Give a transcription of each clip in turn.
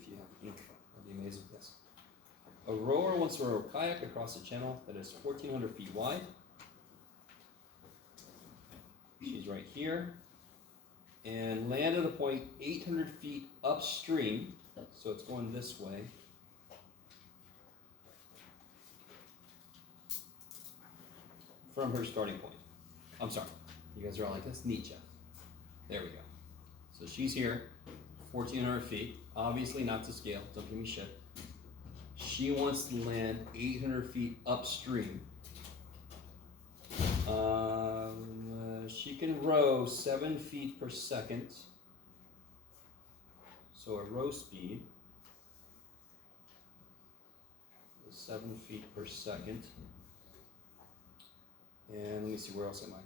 if you have. That'd be amazing. Yes. A rower wants to row a kayak across a channel that is 1,400 feet wide. She's right here. And land at a point 800 feet upstream. So it's going this way. From her starting point. I'm sorry. You guys are all like, that's neat, Jeff. There we go. So she's here, 1,400 feet. Obviously not to scale. Don't give me shit. She wants to land 800 feet upstream. She can row 7 feet per second. So a row speed is 7 feet per second. And let me see, where else am I?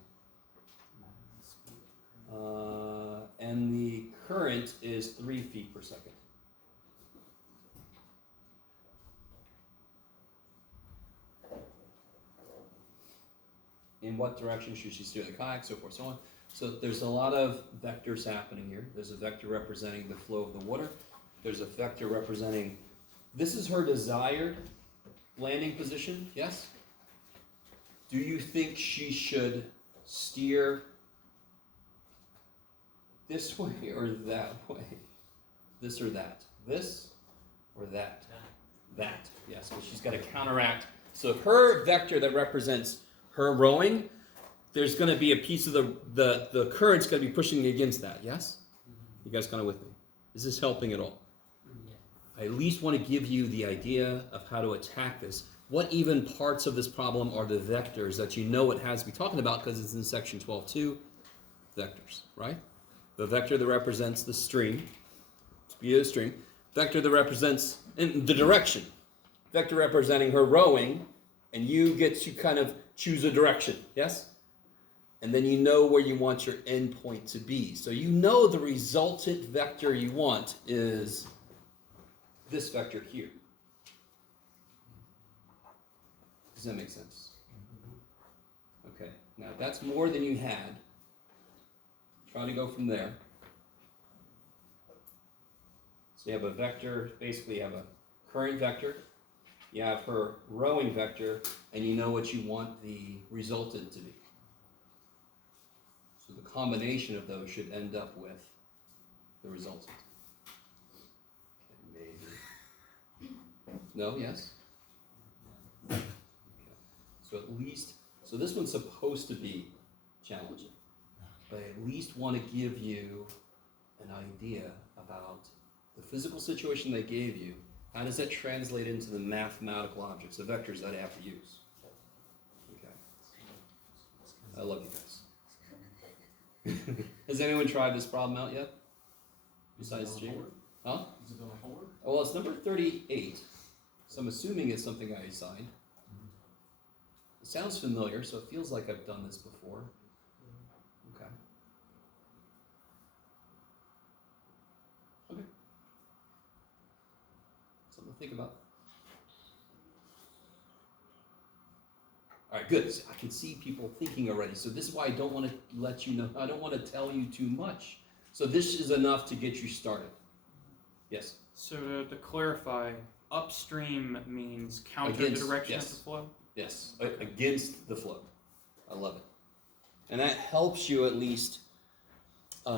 And the current is 3 feet per second. In what direction should she steer the kayak, so forth, so on. So there's a lot of vectors happening here. There's a vector representing the flow of the water. There's a vector representing, this is her desired landing position, yes? Do you think she should steer this way or that way? This or that? This or that? That, yes. So she's got to counteract. So her vector that represents her rowing, there's going to be a piece of the current's going to be pushing against that, yes? You guys kind of with me? Is this helping at all? I at least want to give you the idea of how to attack this. What even parts of this problem are the vectors that you know it has to be talking about because it's in section 12.2, vectors, right? The vector that represents the stream, speed of the stream. Vector that represents in the direction. Vector representing her rowing, and you get to kind of choose a direction, yes? And then you know where you want your endpoint to be. So you know the resultant vector you want is this vector here. Does that make sense? Okay, now that's more than you had. Try to go from there. So you have a vector, basically you have a current vector, you have her rowing vector, and you know what you want the resultant to be. So the combination of those should end up with the resultant. Okay, maybe. No, yes? Okay. So at least, so this one's supposed to be challenging, but I at least want to give you an idea about the physical situation they gave you. How does that translate into the mathematical objects, the vectors that I have to use? Okay. I love you guys. Has anyone tried this problem out yet? Besides Jay? Huh? Is it on a homework? Oh, well, it's number 38, so I'm assuming it's something I assigned. It sounds familiar, so it feels like I've done this before. Okay. Okay. Something to think about. All right, good. I can see people thinking already. So this is why I don't want to let you know. I don't want to tell you too much. So this is enough to get you started. Yes? So to clarify, upstream means counter Against, the direction yes. of the flow? Yes, against the flow. I love it. And that helps you at least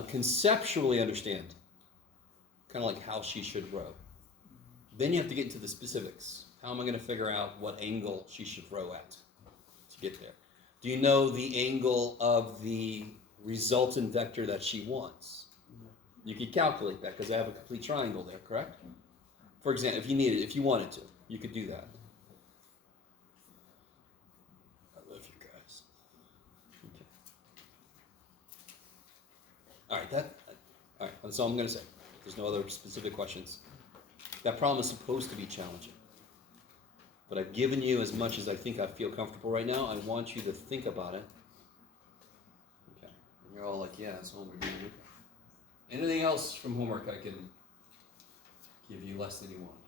conceptually understand kind of like how she should row. Then you have to get into the specifics. How am I going to figure out what angle she should row at to get there? Do you know the angle of the resultant vector that she wants? You could calculate that because I have a complete triangle there, correct? For example, if you needed, if you wanted to, you could do that. I love you guys. Okay. All right, that's all I'm going to say. There's no other specific questions. That problem is supposed to be challenging. But I've given you as much as I think I feel comfortable right now. I want you to think about it. Okay. And you're all like, yeah, that's all we're doing. Anything else from homework I can give you less than you want?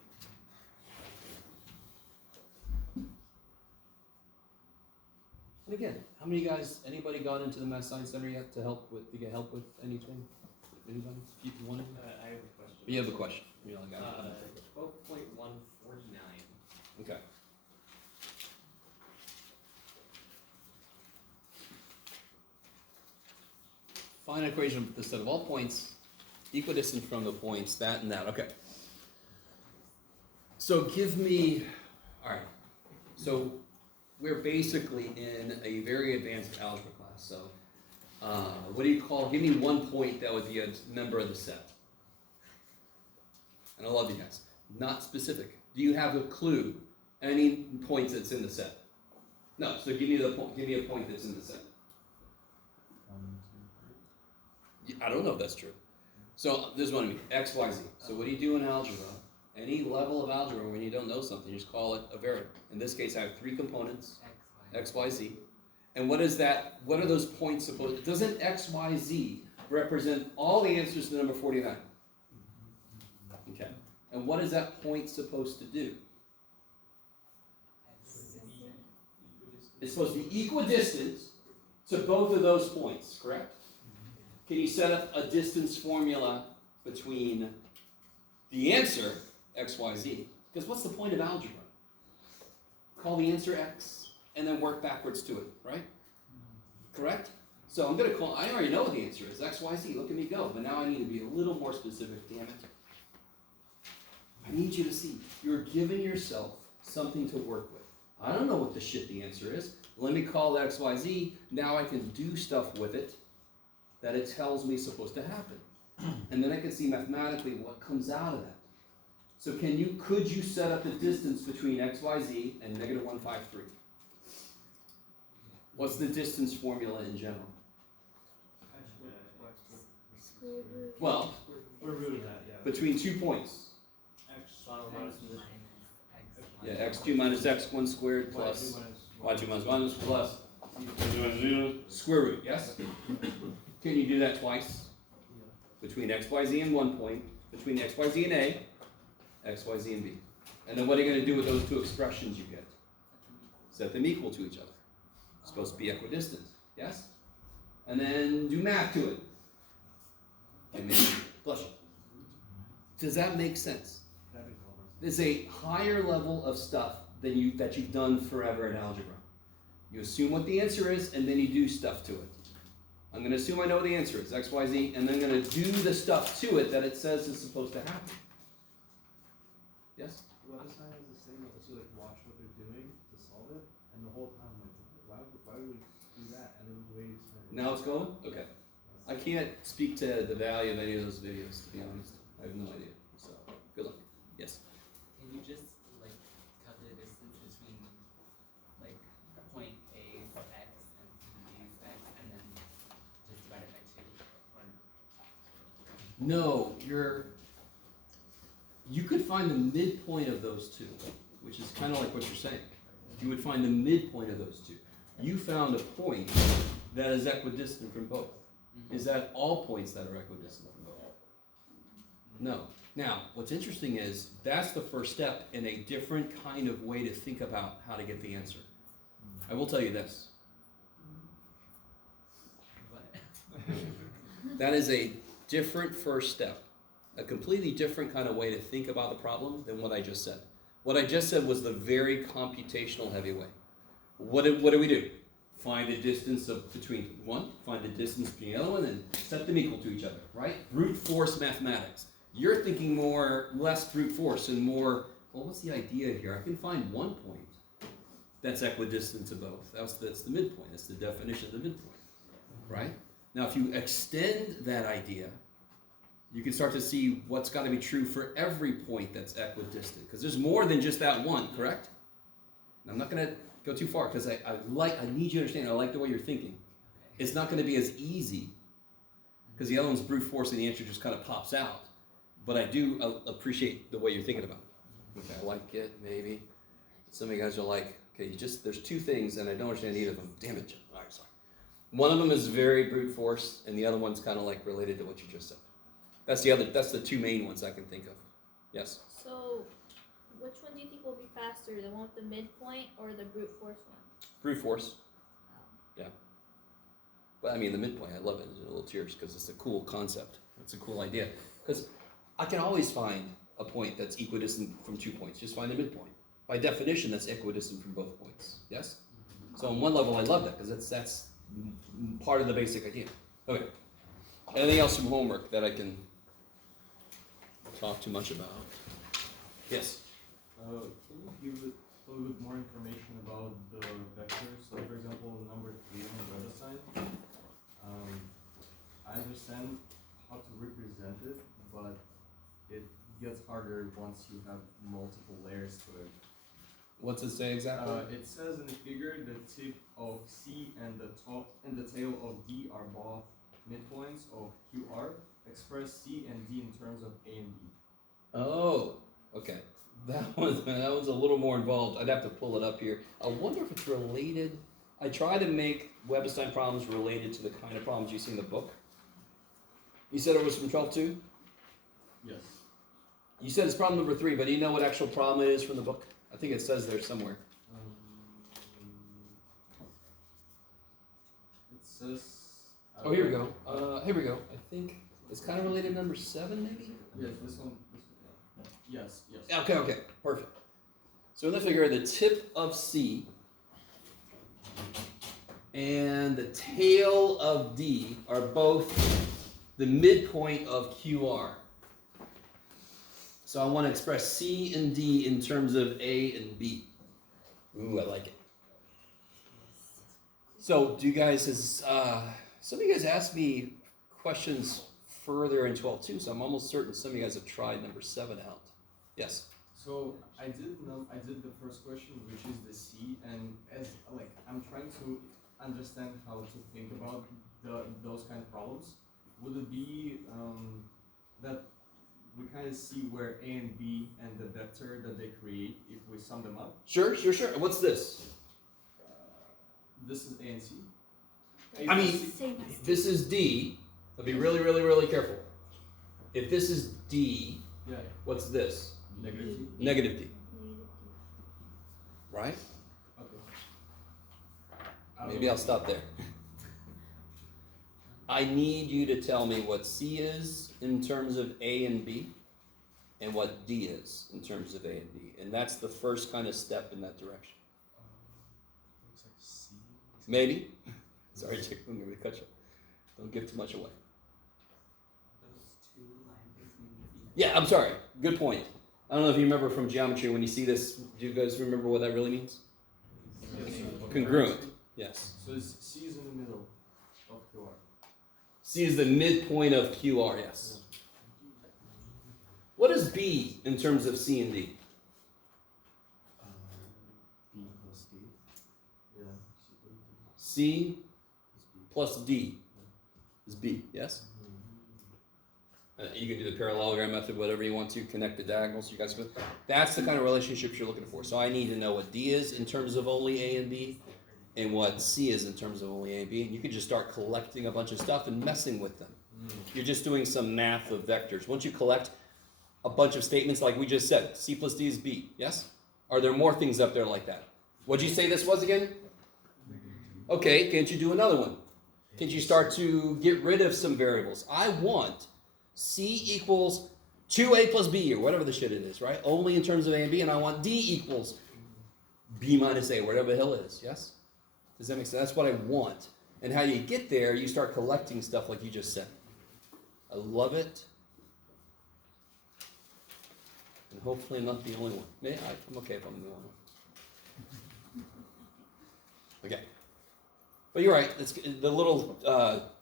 And again, how many guys, anybody got into the Math Science Center yet to get help with anything? Anybody? If you wanted? I have a question. You have a question. You're like, 12.149. okay. Find an equation with the set of all points equidistant from the points that and that. Okay. So give me, all right. So we're basically in a very advanced algebra class. So what do you call? Give me one point that would be a member of the set. And I love you guys. Not specific. Do you have a clue? Any points that's in the set? No. So give me the point. Give me a point that's in the set. 1, 2, 3. I don't know if that's true. So this is what I mean. X, Y, Z. So what do you do in algebra? Any level of algebra when you don't know something, you just call it a variable. In this case, I have 3 components. X, Y, Z. And what is that? What are those points supposed? Doesn't X, Y, Z represent all the answers to number 49? Okay. And what is that point supposed to do? It's supposed to be equidistant to both of those points, correct? Can you set up a distance formula between the answer, X, Y, Z? Because what's the point of algebra? Call the answer X and then work backwards to it, right? Correct? So I'm going to call, I already know what the answer is, X, Y, Z. Look at me go. But now I need to be a little more specific, damn it. I need you to see, you're giving yourself something to work with. I don't know what the shit the answer is. Let me call X, Y, Z. Now I can do stuff with it that it tells me is supposed to happen. And then I can see mathematically what comes out of that. So could you set up the distance between X, Y, Z and negative 153? What's the distance formula in general? Well, Square root of that, yeah. between 2 points. X Yeah, x2 minus x1 squared plus y2 minus 1 plus square root, yes? Can you do that twice? Between x, y, z and 1 point, between x, y, z and a, x, y, z and b. And then what are you going to do with those 2 expressions you get? Set them equal to each other. It's supposed to be equidistant, yes? And then do math to it. And then blush it. Does that make sense? There's a higher level of stuff that you've done forever in algebra. You assume what the answer is, and then you do stuff to it. I'm going to assume I know what the answer is, x, y, z, and then I'm going to do the stuff to it that it says is supposed to happen. Yes? What is that is the same as like watch what they're doing to solve it, and the whole time I'm like, why would we do that? And then the way you explain it. Now it's going? Okay. I can't speak to the value of any of those videos, to be honest. I have no idea. So, good luck. Yes? Can you just like cut the distance between like point A is x and B is x and then just divide it by 2? Or No, you could find the midpoint of those two, which is kind of like what you're saying. You would find the midpoint of those two. You found a point that is equidistant from both. Is that all points that are equidistant from both? No. Now, what's interesting is that's the first step in a different kind of way to think about how to get the answer. I will tell you this. what? That is a different first step, a completely different kind of way to think about the problem than what I just said. What I just said was the very computational heavy way. What do we do? Find the distance between one, find the distance between the other one, and set them equal to each other, right? Brute force mathematics. You're thinking less brute force and more, well, what's the idea here? I can find one point that's equidistant to both. That's the midpoint. That's the definition of the midpoint, right? Now, if you extend that idea, you can start to see what's got to be true for every point that's equidistant. Because there's more than just that one, correct? And I'm not going to go too far because I need you to understand, I like the way you're thinking. It's not going to be as easy because the other one's brute force and the answer just kind of pops out. But I do appreciate the way you're thinking about it. Okay, I like it, maybe. Some of you guys are like, okay, there's 2 things and I don't understand either of them. Damn it, Jim. All right, sorry. One of them is very brute force and the other one's kind of like related to what you just said. That's the 2 main ones I can think of. Yes? So, which one do you think will be faster, the one with the midpoint or the brute force one? Brute force. Yeah. But I mean, the midpoint, I love it. There's a little tears because it's a cool concept. It's a cool idea. Because I can always find a point that's equidistant from 2 points. Just find the midpoint. By definition, that's equidistant from both points. Yes? So on one level, I love that because that's part of the basic idea. Okay. Anything else from homework that I can talk too much about? Yes? Can you give a little bit more information about the vectors? So, for example, number 3 on the other side. I understand how to represent it, but it gets harder once you have multiple layers to it. What's it say exactly? It says in the figure the tip of C and the top and the tail of D are both midpoints of QR. Express C and D in terms of A and B. Oh, okay. That was a little more involved. I'd have to pull it up here. I wonder if it's related. I try to make Webbestein problems related to the kind of problems you see in the book. You said it was from 12.2? Yes. You said it's problem number 3, but do you know what actual problem it is from the book? I think it says there somewhere. It says. Oh, here we go. Here we go. I think it's kind of related to number 7, maybe? Yes, this one. Yeah. Yes, yes. Okay, perfect. So in the figure, the tip of C and the tail of D are both the midpoint of QR. So I want to express C and D in terms of A and B. Ooh, I like it. So do you guys, some of you guys asked me questions further in 12.2, so I'm almost certain some of you guys have tried number 7 out. Yes? So I did the first question, which is the C, and as I'm trying to understand how to think about those kind of problems. Would it be that we kind of see where A and B and the vector that they create if we sum them up? Sure. What's this? This is A and C. I mean, Same as this is D. So be really, really, really careful. If this is D, Yeah. what's this? Negative C. Negative D. Right? Okay. Maybe I'll stop there. I need you to tell me what C is in terms of A and B, and what D is in terms of A and B. And that's the first kind of step in that direction. Looks like C. Maybe? Sorry, Chick, I'm going to cut you. Don't give too much away. Those two lines mean Yeah, I'm sorry. Good point. I don't know if you remember from geometry when you see this. Do you guys remember what that really means? Yes. Congruent. Yes. So C is in the middle of QR. C is the midpoint of QR, yes. What is B in terms of C and D? B plus D. Yeah. C plus D is B, yes? You can do the parallelogram method, whatever you want to, connect the diagonals. You guys can. That's the kind of relationships you're looking for. So I need to know what D is in terms of only A and B, and what C is in terms of only A and B. And you can just start collecting a bunch of stuff and messing with them. You're just doing some math of vectors. Once you collect a bunch of statements like we just said, C plus D is B, yes? Are there more things up there like that? What'd you say this was again? Okay, can't you do another one? Can't you start to get rid of some variables? I want C equals 2A plus B, or whatever the shit it is, right? Only in terms of A and B, and I want D equals B minus A, whatever the hell it is, yes? Does that make sense? That's what I want. And how you get there, you start collecting stuff like you just said. I love it. And hopefully I'm not the only one. I'm okay if I'm the only one. Okay. But you're right, it's the little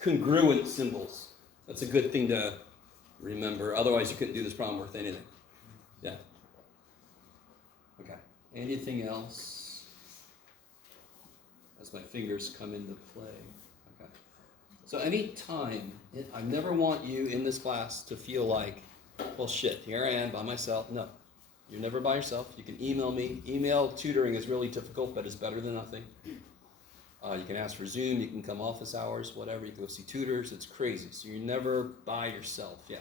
congruent symbols. That's a good thing to remember. Otherwise you couldn't do this problem worth anything. Yeah. Okay. Anything else? As my fingers come into play. Okay. So any time, I never want you in this class to feel like, well shit, here I am by myself. No. You're never by yourself. You can email me. Email tutoring is really difficult, but it's better than nothing. You can ask for Zoom, you can come office hours, whatever, you can go see tutors, it's crazy. So you're never by yourself, yeah.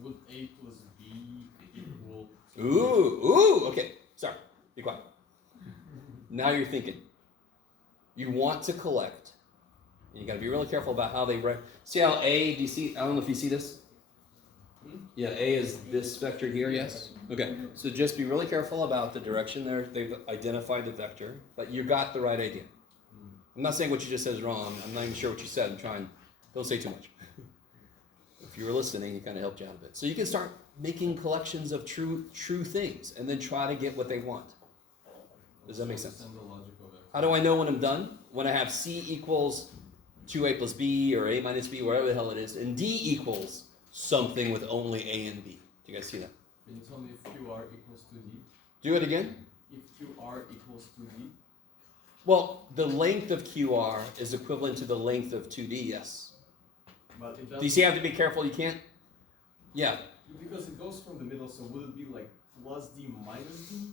Would A plus B equal to Ooh, okay, sorry, be quiet. Now you're thinking. You want to collect, and you gotta be really careful about how they see how A, do you see, I don't know if you see this? Yeah, A is this vector here, yes? Okay, so just be really careful about the direction there. They've identified the vector, but you got the right idea. I'm not saying what you just said is wrong. I'm not even sure what you said. I'm trying, don't say too much. If you were listening, it kind of helped you out a bit. So you can start making collections of true things and then try to get what they want. Does that make sense? Understand the logic of it. How do I know when I'm done? When I have C equals 2A plus B or A minus B, whatever the hell it is, and D equals something with only A and B. Do you guys see that? Can you tell me if QR equals to D? Do it again. If QR equals to D? Well, the length of QR is equivalent to the length of 2D, yes. But it Do you doesn't. see you have to be careful? You can't? Yeah. Because it goes from the middle, so would it be like plus D minus D?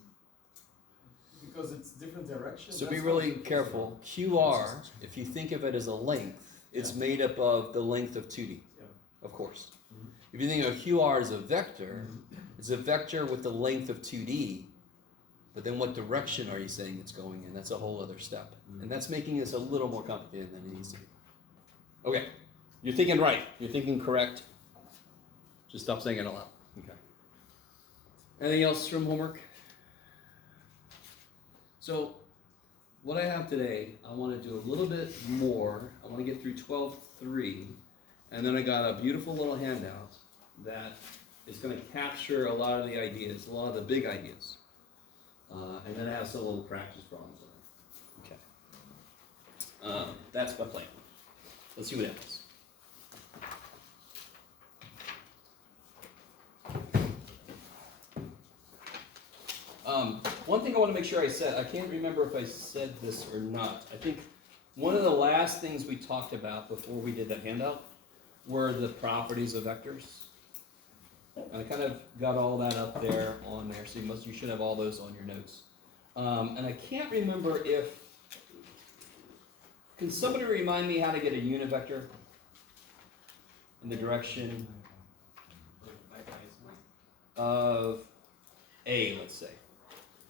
Because it's different directions. So be that's really what it- careful. QR, if you think of it as a length, it's made up of the length of 2D, Yeah. of course. Mhm. If you think of QR as a vector, it's a vector with the length of 2D, but then what direction are you saying it's going in? That's a whole other step. And that's making this a little more complicated than it needs to be. Okay, you're thinking right. You're thinking correct. Just stop saying it out loud. Okay. Anything else from homework? So, what I have today, I want to do a little bit more. I want to get through 12.3, and then I got a beautiful little handout that is going to capture a lot of the ideas, a lot of the big ideas. And then I have some little practice problems on it. Okay. That's my plan. Let's see what happens. One thing I want to make sure I said, I can't remember if I said this or not. I think one of the last things we talked about before we did that handout were the properties of vectors. And I kind of got all that up there on there, so you should have all those on your notes. And I can't remember if, can somebody remind me how to get a unit vector in the direction of A, let's say.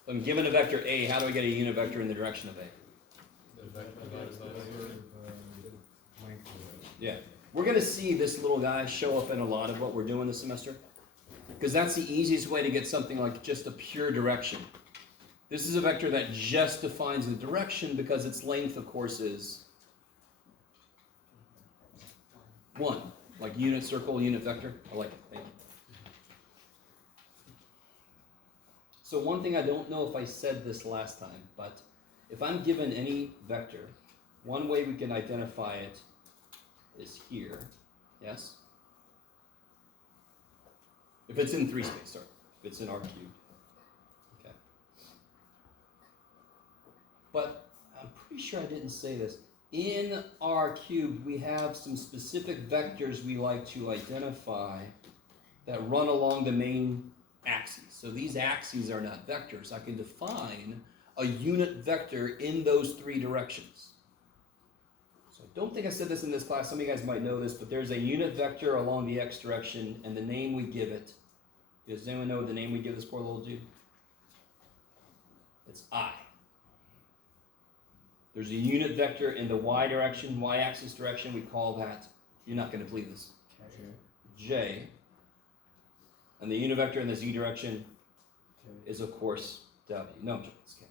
If I'm given a vector A, how do I get a unit vector in the direction of A? Yeah. We're going to see this little guy show up in a lot of what we're doing this semester. Because that's the easiest way to get something like just a pure direction. This is a vector that just defines the direction because its length, of course, is 1. Like unit circle, unit vector. I like it. Thank you. So one thing I don't know if I said this last time, but if I'm given any vector, one way we can identify it is here. Yes? If it's in 3 space, sorry. If it's in R cubed. Okay. But I'm pretty sure I didn't say this. In R cubed, we have some specific vectors we like to identify that run along the main axes. So these axes are not vectors. I can define a unit vector in those 3 directions. So I don't think I said this in this class. Some of you guys might know this, but there's a unit vector along the x direction, and the name we give it. Does anyone know the name we give this poor little dude? It's I. There's a unit vector in the y direction, y-axis direction. We call that, you're not going to believe this, J. And the unit vector in the z direction is, of course, W. No, I'm joking. It's K.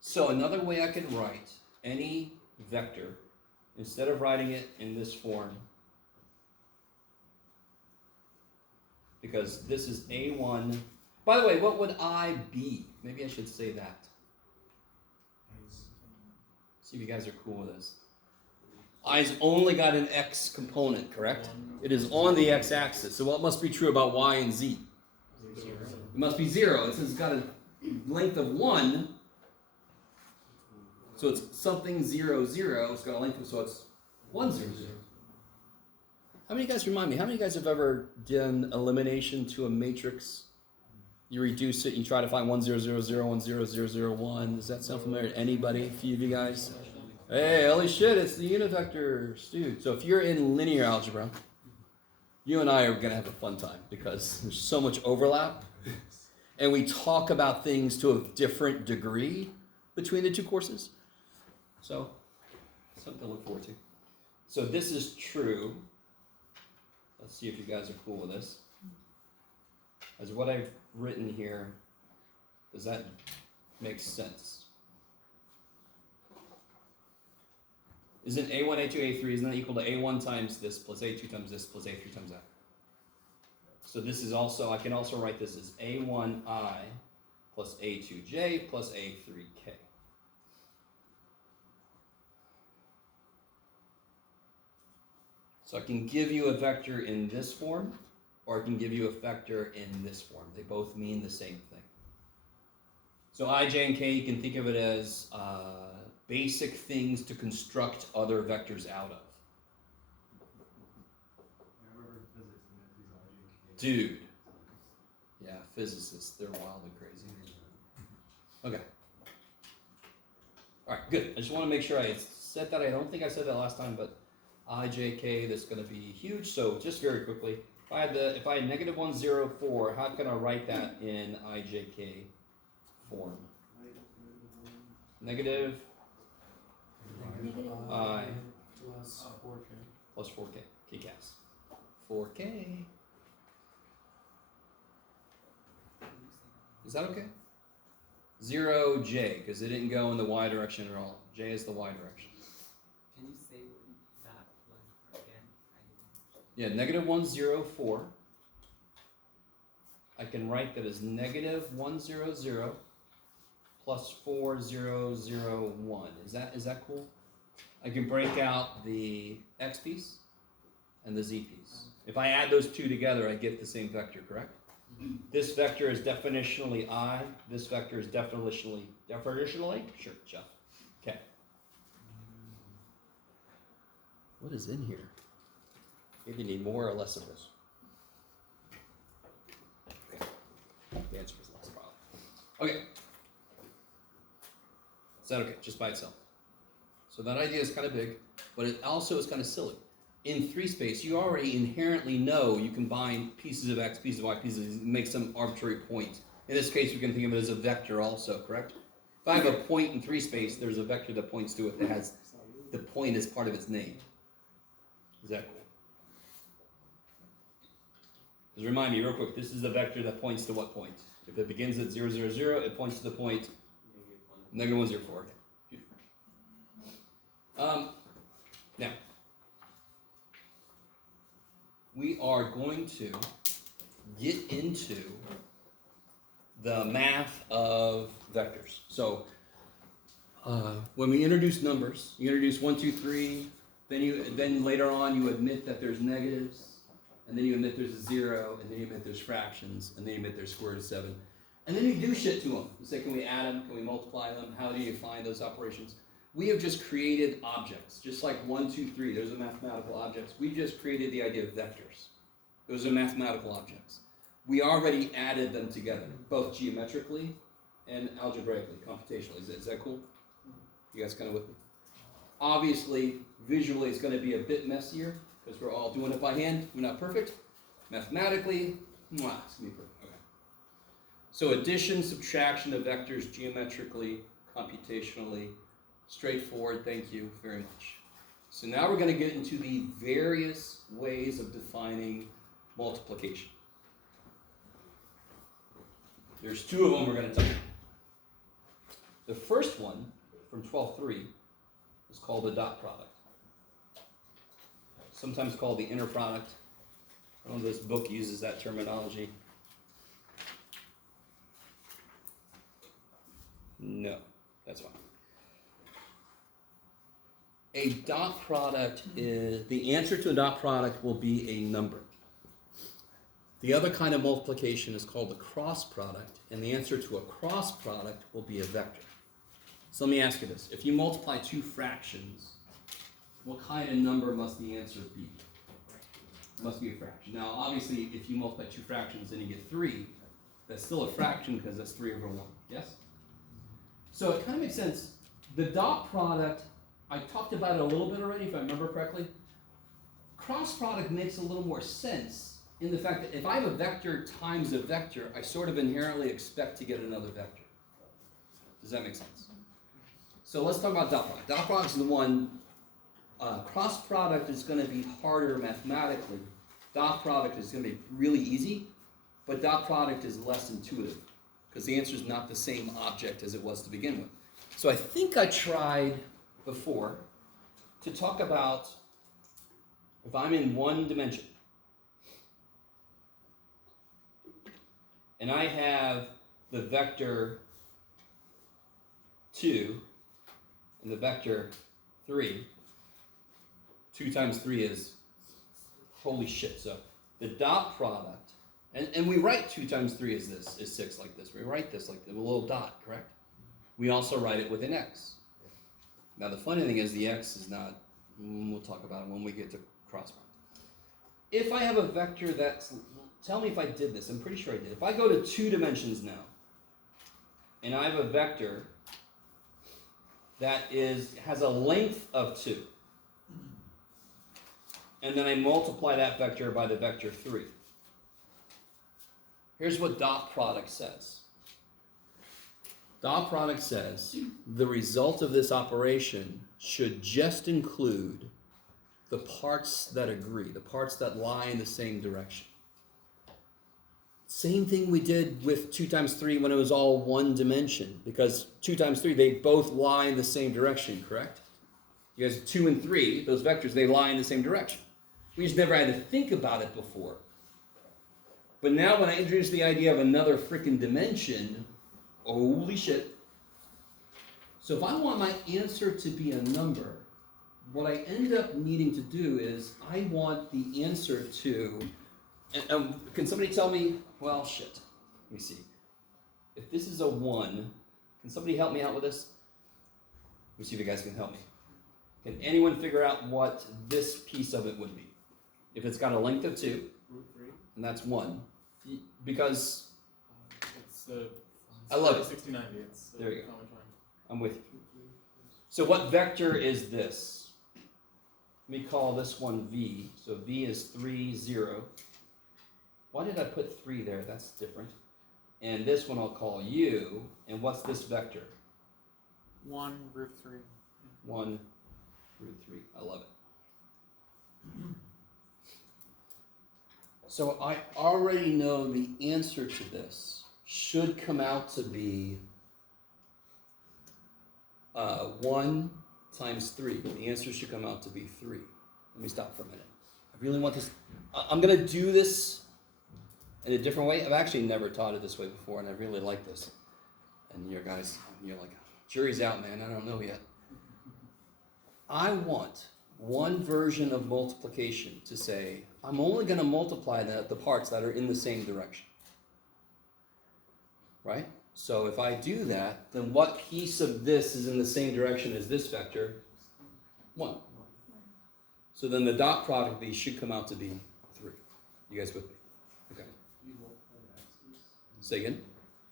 So another way I can write any vector, instead of writing it in this form, because this is A1. By the way, what would I be? Maybe I should say that. See if you guys are cool with this. I's only got an x component, correct? It is on the x-axis. So what must be true about y and z? It must be 0. It says it's got a length of 1. So it's something 0, 0. It's got a length of, so it's 1, 0, 0. How many guys remind me? How many guys have ever done elimination to a matrix? You reduce it, you try to find 1, 0, 0, 0, 1, 0, 0, 0, 1. Does that sound familiar to anybody? A few of you guys? Hey, holy shit, it's the unit vector, dude. So if you're in linear algebra, you and I are going to have a fun time because there's so much overlap. And we talk about things to a different degree between the 2 courses. So, something to look forward to. So this is true Let's see if you guys are cool with this. As what I've written here, does that make sense? Isn't A1, A2, A3, isn't that equal to A1 times this plus A2 times this plus A3 times that? So this is also, I can also write this as A1I plus A2J plus A3K. So I can give you a vector in this form, or I can give you a vector in this form. They both mean the same thing. So I, J, and K, you can think of it as basic things to construct other vectors out of. I remember physics and these are Dude. Yeah, physicists, they're wild and crazy. Okay. Alright, good. I just want to make sure I said that. I don't think I said that last time, but I, J, K, that's going to be huge. So just very quickly, if I had negative 1, 0, 4, how can I write that in I, J, K form? Negative I plus 4K. plus 4K. KCAS. 4K. Is that okay? 0J, because it didn't go in the y direction at all. J is the y direction. Can you say what that was again? Yeah, negative 1, 0, 4. I can write that as negative 1, 0, 0 plus 4, 0, 0, 1. Is that cool? I can break out the x piece and the z piece. If I add those two together, I get the same vector, correct? This vector is definitionally I. This vector is definitionally? Sure, Jeff. Okay. What is in here? Maybe you need more or less of this. Okay. The answer is less, probably. Okay. Is that okay? Just by itself. So that idea is kind of big, but it also is kind of silly. In 3 space, you already inherently know you combine pieces of x, pieces of y, pieces of z, make some arbitrary point. In this case, we can think of it as a vector also, correct? If I have a point in 3 space, there's a vector that points to it that has the point as part of its name. Is that cool? Just remind me real quick, this is the vector that points to what point? If it begins at 0, 0, 0, it points to the point negative 1, 0, 4. Okay. Beautiful. Now, we are going to get into the math of vectors. So, when we introduce numbers, you introduce 1, 2, 3, then later on you admit that there's negatives, and then you admit there's a 0, and then you admit there's fractions, and then you admit there's square root of 7. And then you do shit to them. You say, can we add them? Can we multiply them? How do you find those operations? We have just created objects, just like 1, 2, 3. Those are mathematical objects. We've just created the idea of vectors. Those are mathematical objects. We already added them together, both geometrically and algebraically, computationally. Is that cool? You guys kind of with me? Obviously, visually, it's going to be a bit messier because we're all doing it by hand. We're not perfect. Mathematically, it's going to be perfect. Okay. So addition, subtraction of vectors geometrically, computationally, straightforward. Thank you very much. So now we're going to get into the various ways of defining multiplication. There's 2 of them we're going to touch on. The first one, from 12.3, is called the dot product. Sometimes called the inner product. I don't know if this book uses that terminology. No, that's fine. A dot product is, the answer to a dot product will be a number. The other kind of multiplication is called the cross product, and the answer to a cross product will be a vector. So let me ask you this. If you multiply 2 fractions, what kind of number must the answer be? It must be a fraction. Now, obviously, if you multiply 2 fractions and you get 3, that's still a fraction because that's 3 over 1. Yes? So it kind of makes sense. The dot product, I talked about it a little bit already, if I remember correctly. Cross product makes a little more sense in the fact that if I have a vector times a vector, I sort of inherently expect to get another vector. Does that make sense? So let's talk about dot product. Dot product is the one. Cross product is going to be harder mathematically dot product is going to be really easy, but dot product is less intuitive because the answer is not the same object as it was to begin with. So I think I tried before to talk about if I'm in one dimension and I have the vector 2 and the vector 3, 2 times 3 is holy shit. So the dot product, and we write 2 times 3 is 6 like this. We write this like a little dot, correct? We also write it with an x. Now the funny thing is the x is not, we'll talk about it when we get to cross product. If I have a vector that's, tell me if I did this, I'm pretty sure I did. If I go to 2 dimensions now, and I have a vector that has a length of 2, and then I multiply that vector by the vector 3. Here's what dot product says. Dot product says the result of this operation should just include the parts that agree, the parts that lie in the same direction. Same thing we did with 2 times 3 when it was all one dimension, because 2 times 3, they both lie in the same direction, correct? You guys, 2 and 3, those vectors, they lie in the same direction. We just never had to think about it before. But now when I introduce the idea of another freaking dimension, holy shit. So if I want my answer to be a number, what I end up needing to do is I want the answer to, can somebody tell me, well, shit, let me see. If this is a 1, can somebody help me out with this? Let me see if you guys can help me. Can anyone figure out what this piece of it would be? If it's got a length of 2, Root 3. and that's 1, because It's I love it. 6090. It's There you go. common time. I'm with you. So what vector is this? Let me call this one V. So V is 3, 0. Why did I put 3 there? That's different. And this one I'll call U. And what's this vector? 1 root 3. 1, root 3. I love it. So I already know the answer to this should come out to be 1 times 3. The answer should come out to be 3. Let me stop for a minute. I really want this. I'm going to do this in a different way. I've actually never taught it this way before, and I really like this. And you guys, you're like, jury's out, man. I don't know yet. I want one version of multiplication to say, I'm only going to multiply the parts that are in the same direction. Right? So if I do that, then what piece of this is in the same direction as this vector? 1. So then the dot product of these should come out to be 3. You guys with me? Okay. Do you multiply the x's? Say again?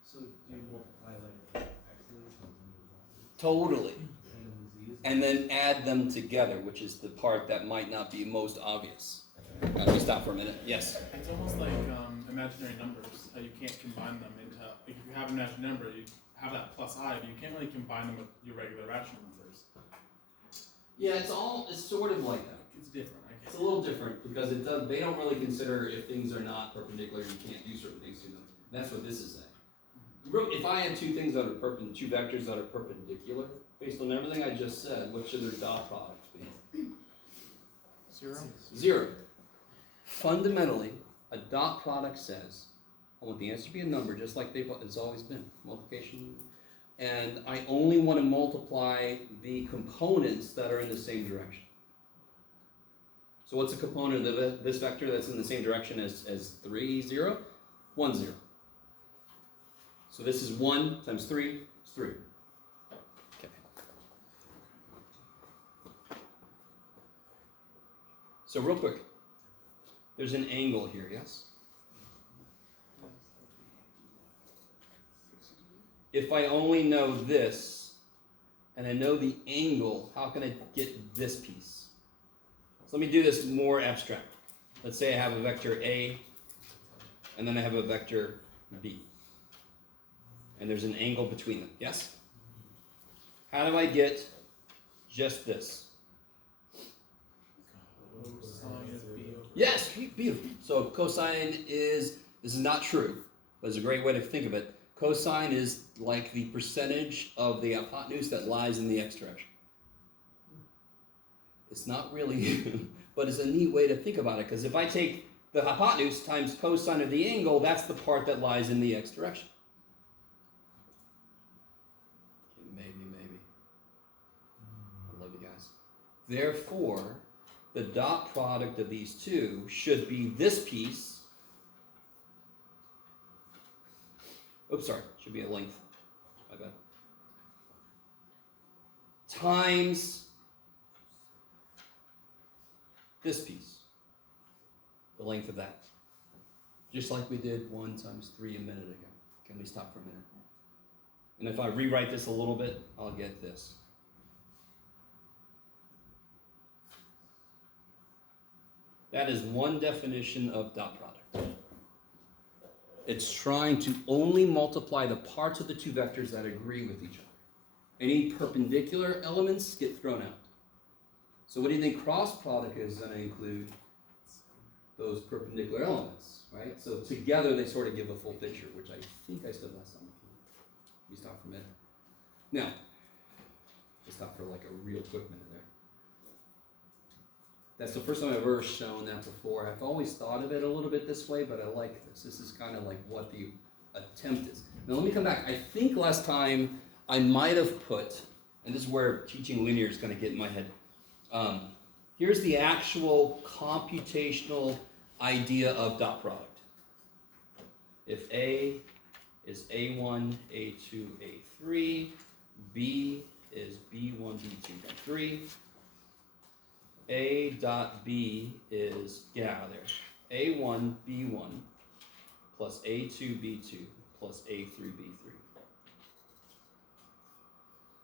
So do you multiply like x's Totally. and then z's? And then add them together, which is the part that might not be most obvious. Let me stop for a minute. Yes? It's almost like imaginary numbers. How you can't combine them into, like if you have an imaginary number, you have that plus I, but you can't really combine them with your regular rational numbers. Yeah, it's sort of like that. It's different, I guess. It's a little different because they don't really consider if things are not perpendicular, you can't do certain things to them. That's what this is saying. If I had 2 things that are two vectors that are perpendicular, based on everything I just said, what should their dot product be? 0. 0. Fundamentally, a dot product says, I want the answer to be a number, just like it's always been, multiplication. And I only want to multiply the components that are in the same direction. So what's a component of this vector that's in the same direction as 3, 0? 1, 0. So this is 1 times 3 is 3. Okay. So real quick, there's an angle here, yes? If I only know this, and I know the angle, how can I get this piece? So let me do this more abstract. Let's say I have a vector A, and then I have a vector B. And there's an angle between them, yes? How do I get just this? Sine of B over Yes, beautiful. So cosine is, this is not true, but it's a great way to think of it. Cosine is like the percentage of the hypotenuse that lies in the x direction. It's not really, but it's a neat way to think about it, because if I take the hypotenuse times cosine of the angle, that's the part that lies in the x direction. Maybe. I love you guys. Therefore, the dot product of these two should be this piece. Oops, sorry, should be a length. My bad. Times this piece, the length of that. Just like we did 1 times 3 a minute ago. Can we stop for a minute? And if I rewrite this a little bit, I'll get this. That is one definition of dot product. It's trying to only multiply the parts of the two vectors that agree with each other. Any perpendicular elements get thrown out. So what do you think cross product is going to include? Those perpendicular elements, right? So together they sort of give a full picture, which I think I said last time. Let me stop for a minute. Now, just stop for like a real quick minute there. That's the first time I've ever shown that before. I've always thought of it a little bit this way, but I like this. This is kind of like what the attempt is. Now let me come back. I think last time I might have put, and this is where teaching linear is going to get in my head. Here's the actual computational idea of dot product. If A is A1, A2, A3, B is B1, B2, B3, A dot B is, get out of there, A1, B1 plus A2, B2 plus A3, B3.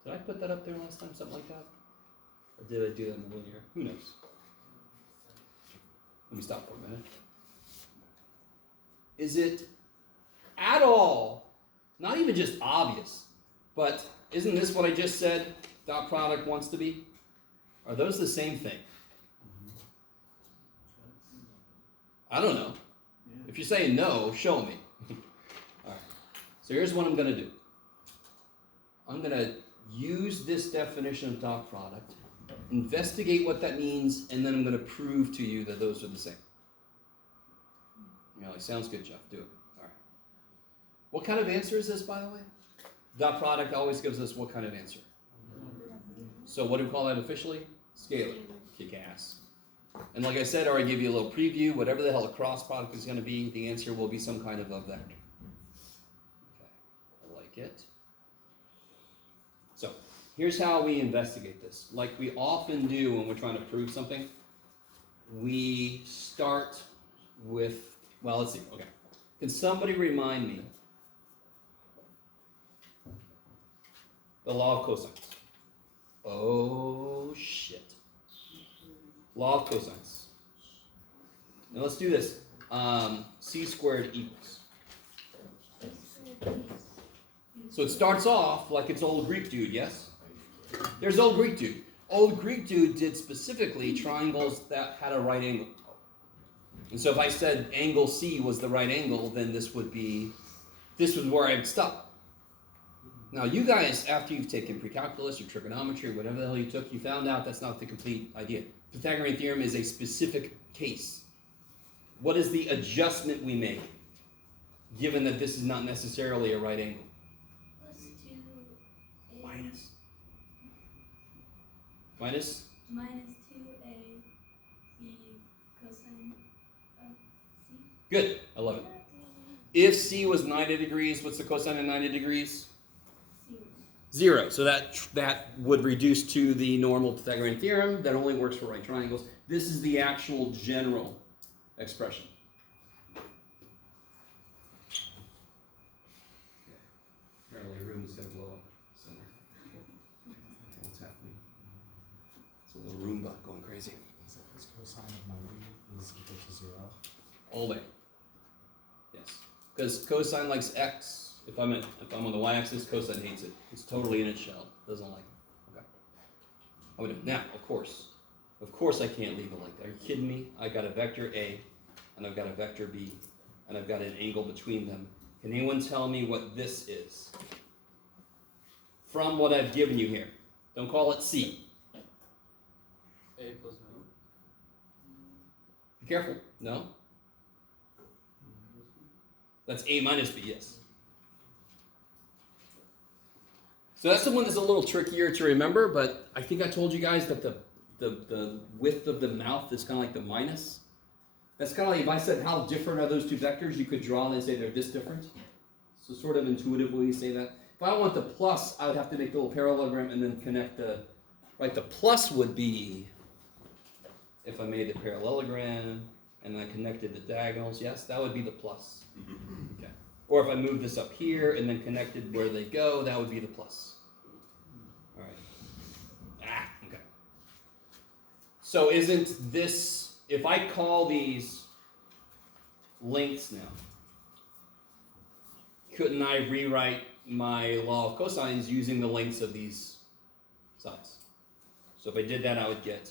Did I put that up there last time, something like that? Or did I do that in the linear? Who knows? Let me stop for a minute. Is it at all, not even just obvious, but isn't this what I just said dot product wants to be? Are those the same thing? I don't know. If you're saying no, show me. All right. So here's what I'm going to do. I'm going to use this definition of dot product, investigate what that means, and then I'm going to prove to you that those are the same. You're like, sounds good, Jeff. Do it. All right. What kind of answer is this, by the way? Dot product always gives us what kind of answer? So what do we call that officially? Scalar. Kick ass. And like I said, I already give you a little preview. Whatever the hell a cross product is going to be, the answer will be some kind of vector. Okay. I like it. So here's how we investigate this. Like we often do when we're trying to prove something, we start with, well, let's see. Okay. Can somebody remind me the law of cosines? Oh, shit. Law of cosines. Now let's do this. C squared equals. So it starts off like it's old Greek dude, yes? There's old Greek dude. Old Greek dude did specifically triangles that had a right angle. And so if I said angle C was the right angle, then this was where I'd stop. Now you guys, after you've taken precalculus or trigonometry, whatever the hell you took, you found out that's not the complete idea. Pythagorean theorem is a specific case. What is the adjustment we make, given that this is not necessarily a right angle? Plus 2a. Minus? Minus? Minus 2a b cosine of c. Good. I love it. If C was 90 degrees, what's the cosine of 90 degrees? 0. So that would reduce to the normal Pythagorean theorem that only works for right triangles. This is the actual general expression. Apparently your room is going to blow up somewhere. What's happening? It's a little Roomba going crazy. Is cosine of 90 is equal to 0? All day. Yes. Because cosine likes x. If I'm on the y-axis, cosine hates it. It's totally in its shell. Doesn't like it. Okay. How we doing? Now, of course, Of course I can't leave it like that. Are you kidding me? I got a vector A, and I've got a vector B, and I've got an angle between them. Can anyone tell me what this is? From what I've given you here. Don't call it C. A plus B. Be careful. No? That's A minus B, yes. So that's the one that's a little trickier to remember, but I think I told you guys that the width of the mouth is kind of like the minus. That's kind of like if I said how different are those two vectors, you could draw and say they're this different. So sort of intuitively you say that. If I want the plus, I would have to make the little parallelogram and then connect the, right, the plus would be if I made the parallelogram and I connected the diagonals, yes, that would be the plus. Okay. Or if I move this up here and then connected where they go, that would be the plus. All right. Okay. So isn't this, if I call these lengths now, couldn't I rewrite my law of cosines using the lengths of these sides? So if I did that, I would get,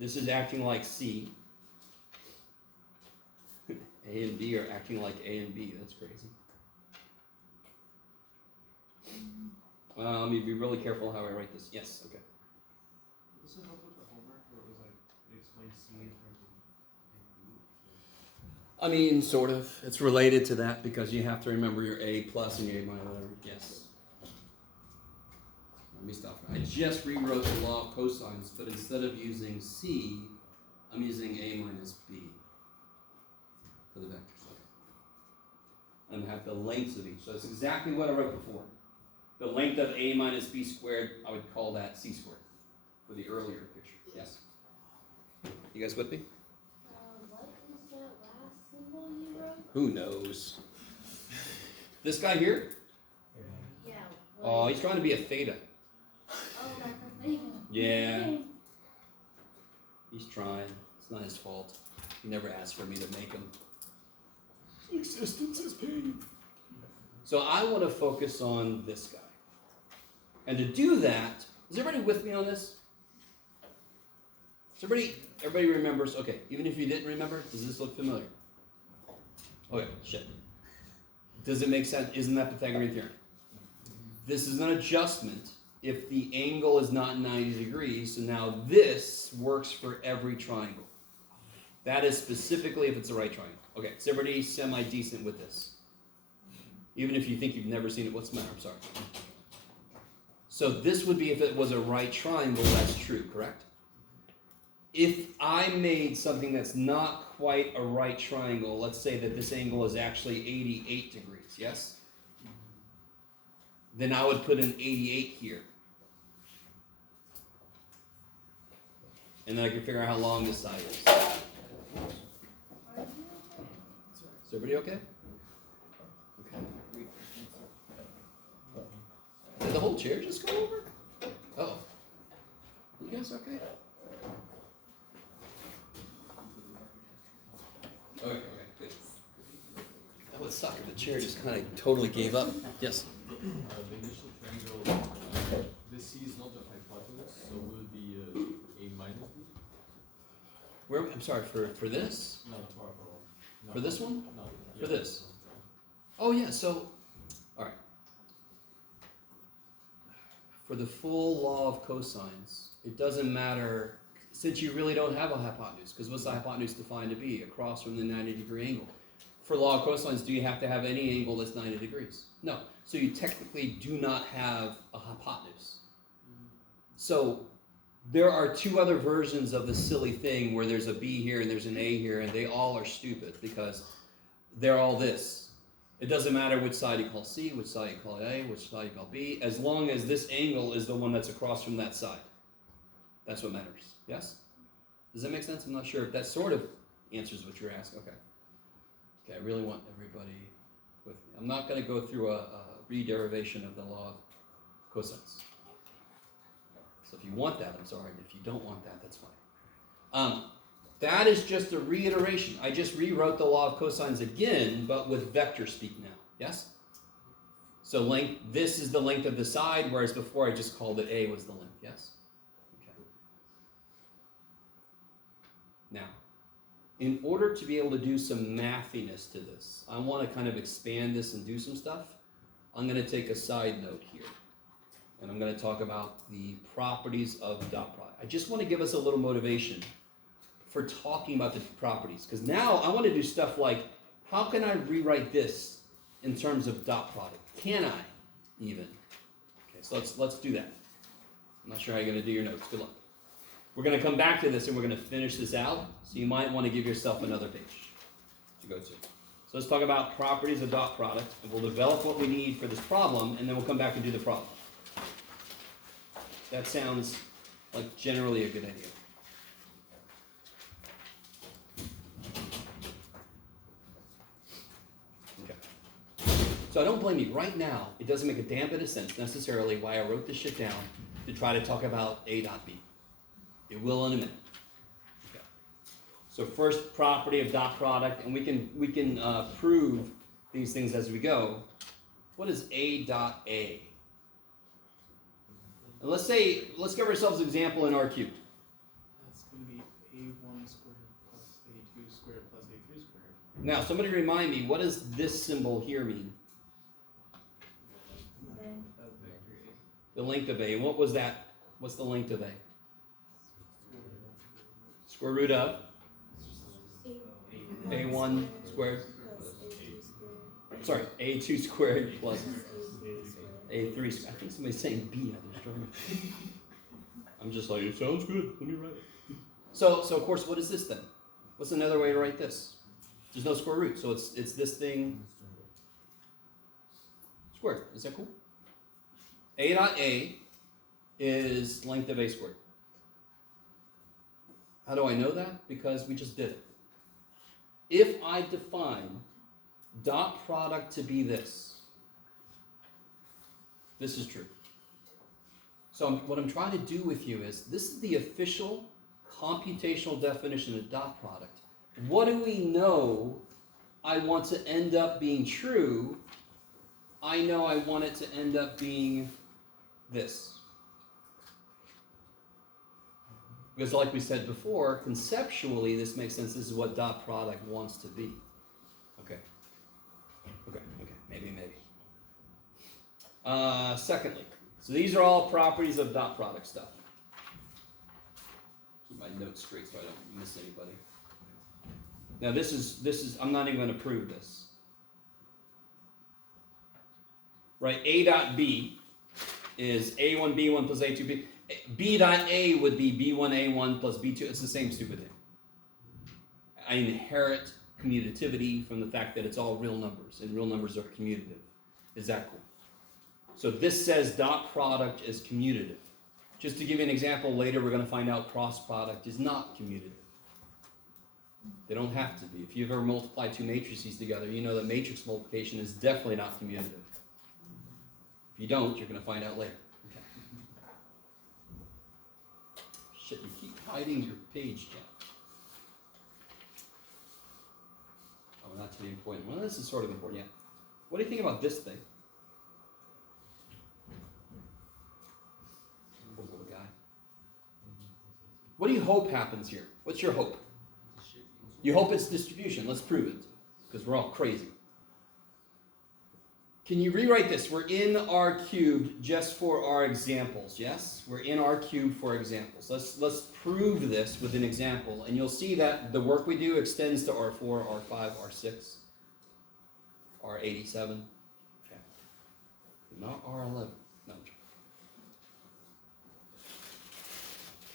this is acting like C. A and B are acting like A and B. That's crazy. Let me be really careful how I write this. Yes, okay. Does it help with the homework where it was like, it explains C in terms of I mean, sort of. It's related to that because you have to remember your A plus and your A minus, whatever. Yes. Let me stop. I just rewrote the law of cosines, but instead of using C, I'm using A minus B for the vectors. Okay. And I have the lengths of each. So that's exactly what I wrote before. The length of A minus B squared, I would call that C squared for the earlier picture. Yes? You guys with me? What is that last symbol you wrote? Who knows? This guy here? Yeah. Oh, he's trying to be a theta. Oh, that's a thing. Yeah. He's trying. It's not his fault. He never asked for me to make him. Existence is pain. So I want to focus on this guy. And to do that, is everybody with me on this? So everybody remembers, okay, even if you didn't remember, does this look familiar? Okay, shit. Does it make sense? Isn't that Pythagorean theorem? This is an adjustment if the angle is not 90 degrees, so now this works for every triangle. That is specifically if it's a right triangle. Okay, is everybody semi-decent with this? Even if you think you've never seen it, what's the matter? I'm sorry. So this would be if it was a right triangle, that's true, correct? If I made something that's not quite a right triangle, let's say that this angle is actually 88 degrees, yes? Then I would put an 88 here. And then I can figure out how long this side is. Is everybody okay? Okay. Did the whole chair just go over? Oh. You guys okay? Okay, good. That would suck if the chair just kind of totally gave up. Yes? The initial triangle, the C is not the hypotenuse, so will it be A minus B? Where? I'm sorry, for this? No, For this one? No. For this? Oh yeah, so, alright. For the full law of cosines, it doesn't matter, since you really don't have a hypotenuse, because what's the hypotenuse defined to be? Across from the 90-degree angle. For law of cosines, do you have to have any angle that's 90 degrees? No. So you technically do not have a hypotenuse. So there are two other versions of the silly thing where there's a B here and there's an A here, and they all are stupid because they're all this. It doesn't matter which side you call C, which side you call A, which side you call B, as long as this angle is the one that's across from that side. That's what matters. Yes? Does that make sense? I'm not sure if that sort of answers what you're asking. Okay. Okay, I really want everybody with me. I'm not going to go through a re-derivation of the law of cosines. So if you want that, I'm sorry. If you don't want that, that's fine. That is just a reiteration. I just rewrote the law of cosines again, but with vector speak now. Yes? So length, this is the length of the side, whereas before I just called it A was the length. Yes? Okay. in order to be able to do some mathiness to this, I want to kind of expand this and do some stuff. I'm going to take a side note here. And I'm going to talk about the properties of dot product. I just want to give us a little motivation for talking about the properties. Because now I want to do stuff like, how can I rewrite this in terms of dot product? Can I even? Okay, so let's do that. I'm not sure how you're going to do your notes. Good luck. We're going to come back to this and we're going to finish this out. So you might want to give yourself another page to go to. So let's talk about properties of dot product. And we'll develop what we need for this problem, and then we'll come back and do the problem. That sounds like generally a good idea. Okay. So don't blame me. Right now, it doesn't make a damn bit of sense necessarily why I wrote this shit down to try to talk about A dot B. It will in a minute. Okay. So first property of dot product, and we can prove these things as we go. What is A dot A? And let's give ourselves an example in R cubed. That's going to be a1 squared plus a2 squared plus a3 squared. Now, somebody remind me, what does this symbol here mean? The length of A. And what was that? What's the length of A? Square root of A1 squared. Sorry, A2 squared plus A3 squared. I think somebody's saying B. I'm just like, it sounds good. Let me write it. So of course, what is this then? What's another way to write this? There's no square root, so it's this thing squared. Is that cool? A dot A is length of A squared. How do I know that? Because we just did it. If I define dot product to be this is true. So what I'm trying to do with you is, this is the official computational definition of dot product. What do we know I want to end up being true? I know I want it to end up being this. Because like we said before, conceptually this makes sense. This is what dot product wants to be. Okay, maybe. Secondly, so these are all properties of dot product stuff. Keep my notes straight so I don't miss anybody. Now this is I'm not even going to prove this. Right, A dot B is A1 B1 plus A2 B. B dot A would be B1 A1 plus B2. It's the same stupid thing. I inherit commutativity from the fact that it's all real numbers, and real numbers are commutative. Is that cool? So this says dot product is commutative. Just to give you an example, later we're going to find out cross product is not commutative. They don't have to be. If you've ever multiplied two matrices together, you know that matrix multiplication is definitely not commutative. If you don't, you're going to find out later. Okay. Shit, you keep hiding your page, Jeff. Oh, not to be important. Well, this is sort of important, yeah. What do you think about this thing? Poor little guy. What do you hope happens here? What's your hope? You hope it's distribution. Let's prove it, because we're all crazy. Can you rewrite this? We're in R cubed just for our examples, yes? We're in R cubed for examples. Let's prove this with an example, and you'll see that the work we do extends to R4, R5, R6, R87. Okay. Not R11. No.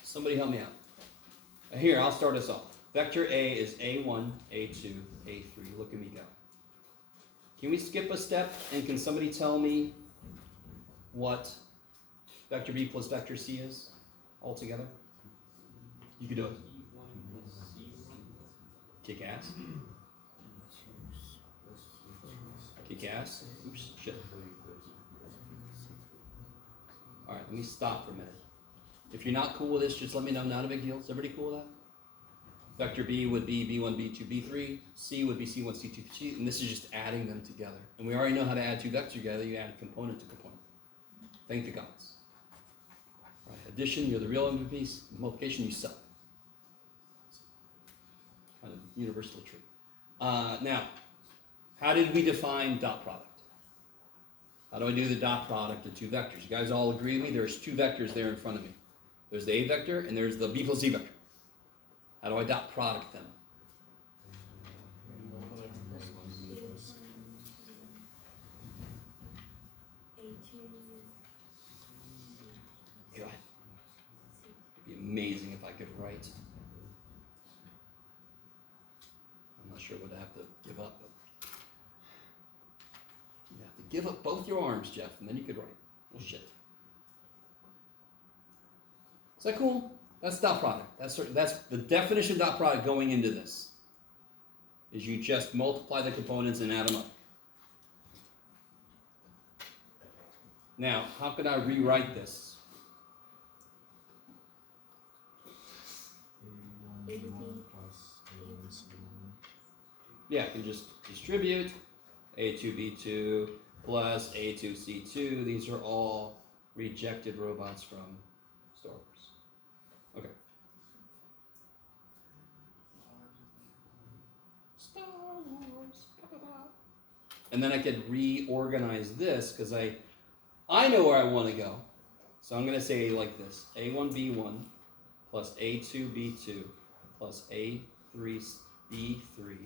Somebody help me out. Here, I'll start us off. Vector A is A1, A2, A3. Look at me go. Can we skip a step, and can somebody tell me what vector B plus vector C is altogether? You can do it. Kick ass. Kick ass. Oops, shit. Alright, let me stop for a minute. If you're not cool with this, just let me know. Not a big deal. Is everybody cool with that? Vector B would be B1, B2, B3. C would be C1, C2, C2. And this is just adding them together. And we already know how to add two vectors together. You add component to component. Thank the gods. Right. Addition, you're the real MVP. Multiplication, you suck. Kind of, universally true. Now, how did we define dot product? How do I do the dot product of two vectors? You guys all agree with me? There's two vectors there in front of me. There's the A vector and there's the B plus Z vector. How do I dot product them? It'd be amazing if I could write. I'm not sure what I have to give up, but you have to give up both your arms, Jeff, and then you could write. Well, shit. Is that cool? That's dot product. That's the definition of dot product going into this. Is you just multiply the components and add them up. Now, how could I rewrite this? Yeah, I can just distribute A2B2 plus A2C2. These are all rejected robots from Star Wars. Okay. Star Wars. And then I could reorganize this because I know where I want to go. So I'm going to say like this. A1B1 plus A2B2 plus A3B3.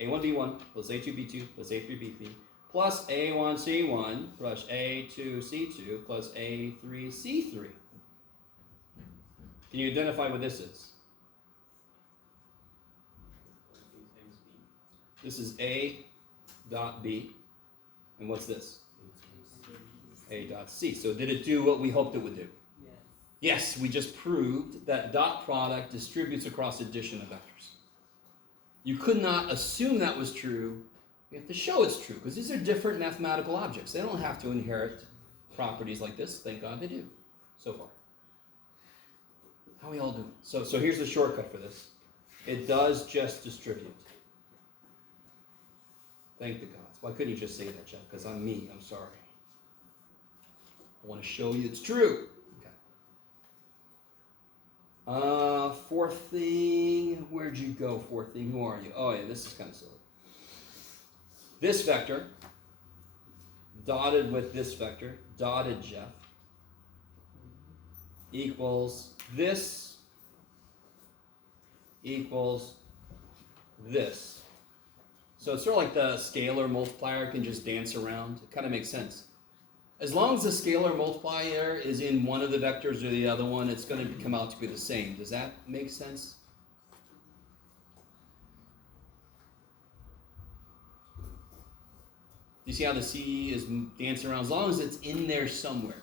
A1B1 plus A2B2 plus A3B3 plus A1C1 plus A2C2 plus A3C3. Can you identify what this is? This is A dot B. And what's this? A dot C. So did it do what we hoped it would do? Yes. Yes, we just proved that dot product distributes across addition of vectors. You could not assume that was true. You have to show it's true, because these are different mathematical objects. They don't have to inherit properties like this. Thank God they do, so far. How are we all doing? So here's the shortcut for this. It does just distribute. Thank the gods. Why couldn't you just say that, Jeff? Because I'm me. I'm sorry. I want to show you it's true. Okay. Fourth thing. Where'd you go, fourth thing? Who are you? Oh, yeah, this is kind of silly. This vector, dotted with this vector, dotted Jeff, equals this equals this. So it's sort of like the scalar multiplier can just dance around. It kind of makes sense. As long as the scalar multiplier is in one of the vectors or the other one, it's going to come out to be the same. Does that make sense? You see how the C is dancing around? As long as it's in there somewhere,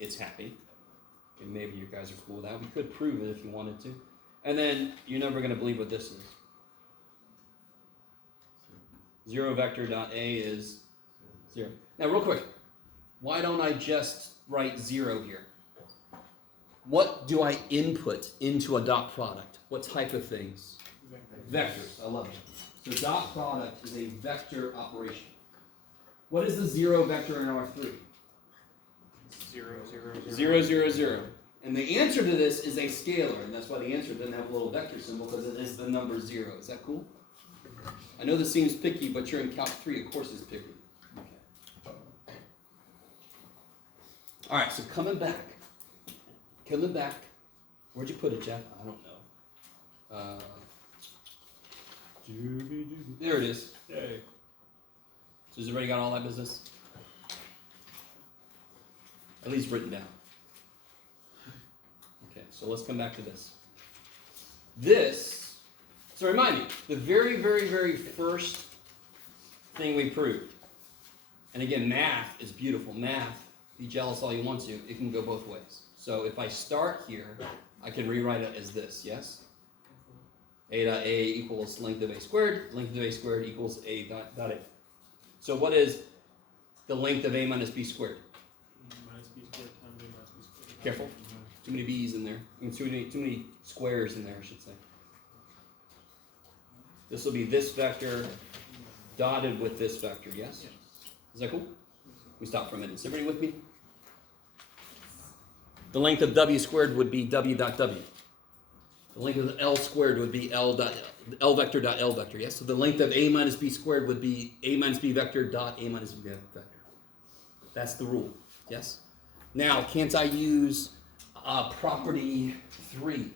it's happy. And maybe you guys are cool with that. We could prove it if you wanted to. And then you're never going to believe what this is. 0 vector dot A is 0. Now, real quick, why don't I just write 0 here? What do I input into a dot product? What type of things? Vectors. I love it. So dot product is a vector operation. What is the 0 vector in R3? 0, 0, 0, 0. And the answer to this is a scalar, and that's why the answer doesn't have a little vector symbol, because it is the number 0. Is that cool? I know this seems picky, but you're in Calc 3, of course it's picky. Okay. All right, so coming back. Where'd you put it, Jeff? I don't know. There it is. Yay. So has everybody got all that business? At least written down. Okay, so let's come back to this. So remind me, the very, very, very first thing we proved, and again, math is beautiful. Math, be jealous all you want to, it can go both ways. So if I start here, I can rewrite it as this, yes? A dot A equals length of A squared. Length of A squared equals A dot A. So what is the length of A minus B squared? Minus B squared times A minus B squared. Careful. Too many B's in there. I mean, too many squares in there, I should say. This will be this vector dotted with this vector, yes? Is that cool? We stop for a minute. Is everybody with me? The length of W squared would be W dot W. The length of L squared would be L vector dot L vector, yes? So the length of A minus B squared would be A minus B vector dot A minus B vector. That's the rule, yes? Now, can't I use property 3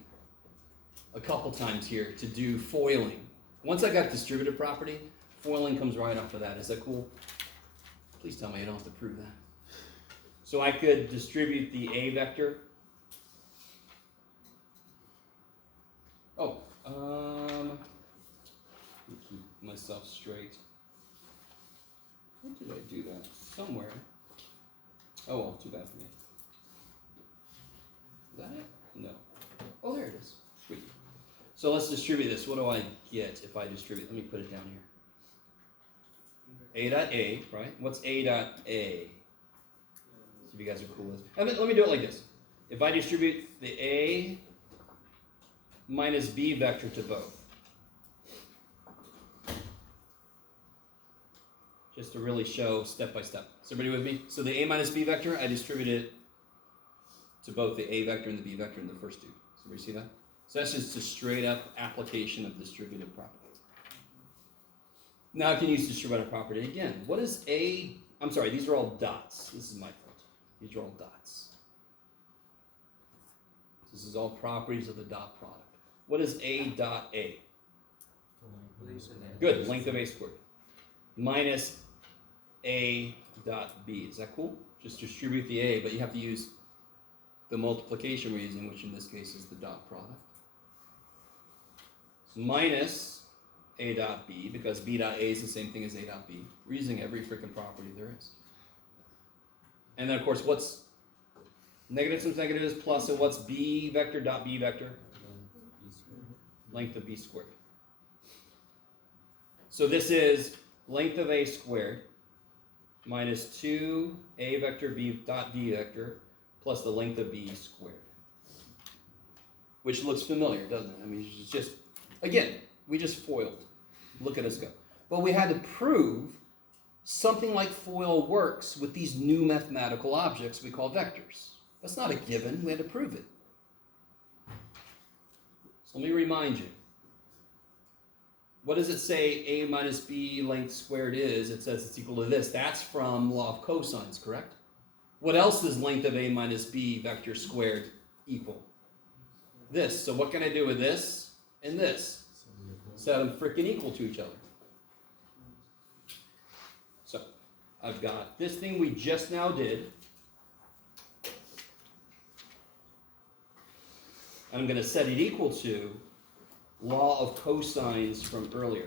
a couple times here to do foiling? Once I got distributive property, foiling comes right after that. Is that cool? Please tell me I don't have to prove that. So I could distribute the A vector. Oh, let me keep myself straight. When did I do that? Somewhere. Oh well, too bad for me. Is that it? No. Oh, there it is. Sweet. So let's distribute this. What do I get if I distribute? Let me put it down here. A dot A, right? What's A dot A? See if you guys are cool with this. Let me do it like this. If I distribute the A minus B vector to both. Just to really show step by step. Is everybody with me? So the A minus B vector, I distribute it to both the A vector and the B vector in the first two. So everybody see that? So that's just a straight up application of distributive property. Now I can use distributive property again. What is A? I'm sorry, these are all dots. This is my fault. These are all dots. This is all properties of the dot product. What is A dot A? Good, length of A squared. Minus A dot B. Is that cool? Just distribute the A, but you have to use the multiplication we're using, which in this case is the dot product. Minus A dot B, because B dot A is the same thing as A dot B. We're using every freaking property there is. And then of course, what's negative times negative is plus, and what's B vector dot B vector? Length of B squared. So this is length of A squared minus 2A vector B dot B vector plus the length of B squared. Which looks familiar, doesn't it? I mean, it's just, again, we just foiled. Look at us go. But we had to prove something like FOIL works with these new mathematical objects we call vectors. That's not a given. We had to prove it. So let me remind you. What does it say A minus B length squared is? It says it's equal to this. That's from law of cosines, correct? What else is length of A minus B vector squared equal? This. So what can I do with this and this? Set them freaking equal to each other. So I've got this thing we just now did. I'm going to set it equal to law of cosines from earlier.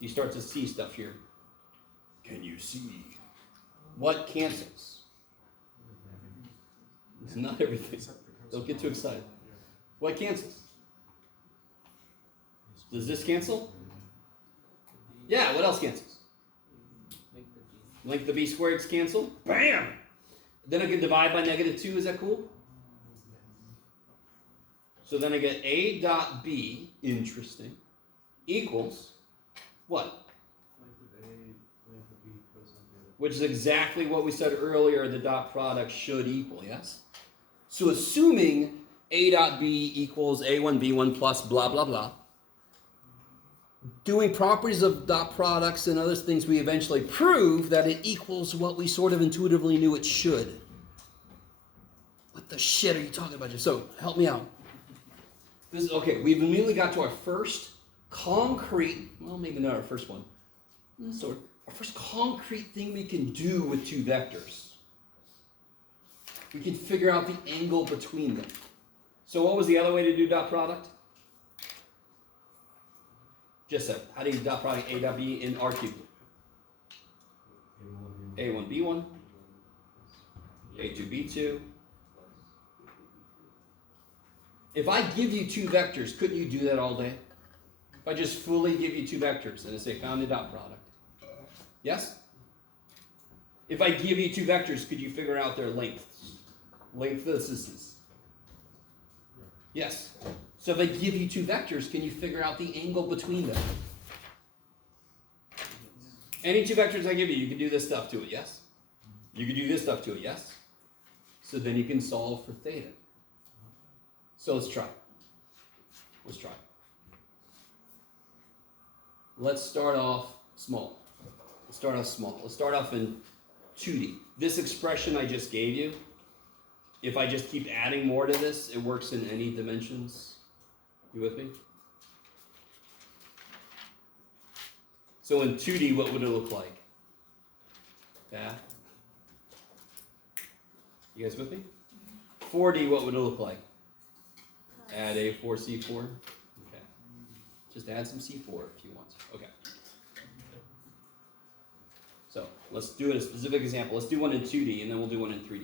You start to see stuff here. Can you see? What cancels? It's not everything. Don't get too excited. What cancels? Does this cancel? Yeah, what else cancels? Length of B squareds cancel. Bam! Then I can divide by negative 2. Is that cool? So then I get A dot B, interesting, equals what? Which is exactly what we said earlier the dot product should equal, yes? So assuming A dot B equals A1, B1 plus blah, blah, blah, doing properties of dot products and other things, we eventually prove that it equals what we sort of intuitively knew it should. What the shit are you talking about? So help me out. This is, okay, we've immediately got to our first concrete, well, maybe not our first one, sort of, our first concrete thing we can do with two vectors. We can figure out the angle between them. So what was the other way to do dot product? Just said, how do you dot product A dot B in R cubed? A1, B1, A2, B2. If I give you two vectors, couldn't you do that all day? If I just fully give you two vectors and I say found the dot product. Yes? If I give you two vectors, could you figure out their lengths? Lengths. Yes. So if I give you two vectors, can you figure out the angle between them? Any two vectors I give you, you can do this stuff to it, yes? You can do this stuff to it, yes? So then you can solve for theta. So let's try. Let's try. Let's start off small. Let's start off small. Let's start off in 2D. This expression I just gave you, if I just keep adding more to this, it works in any dimensions. You with me? So in 2D, what would it look like? Yeah? You guys with me? 4D, what would it look like? Add A4C4. Okay. Just add some C4 if you want. Okay. So let's do a specific example. Let's do one in 2D and then we'll do one in 3D.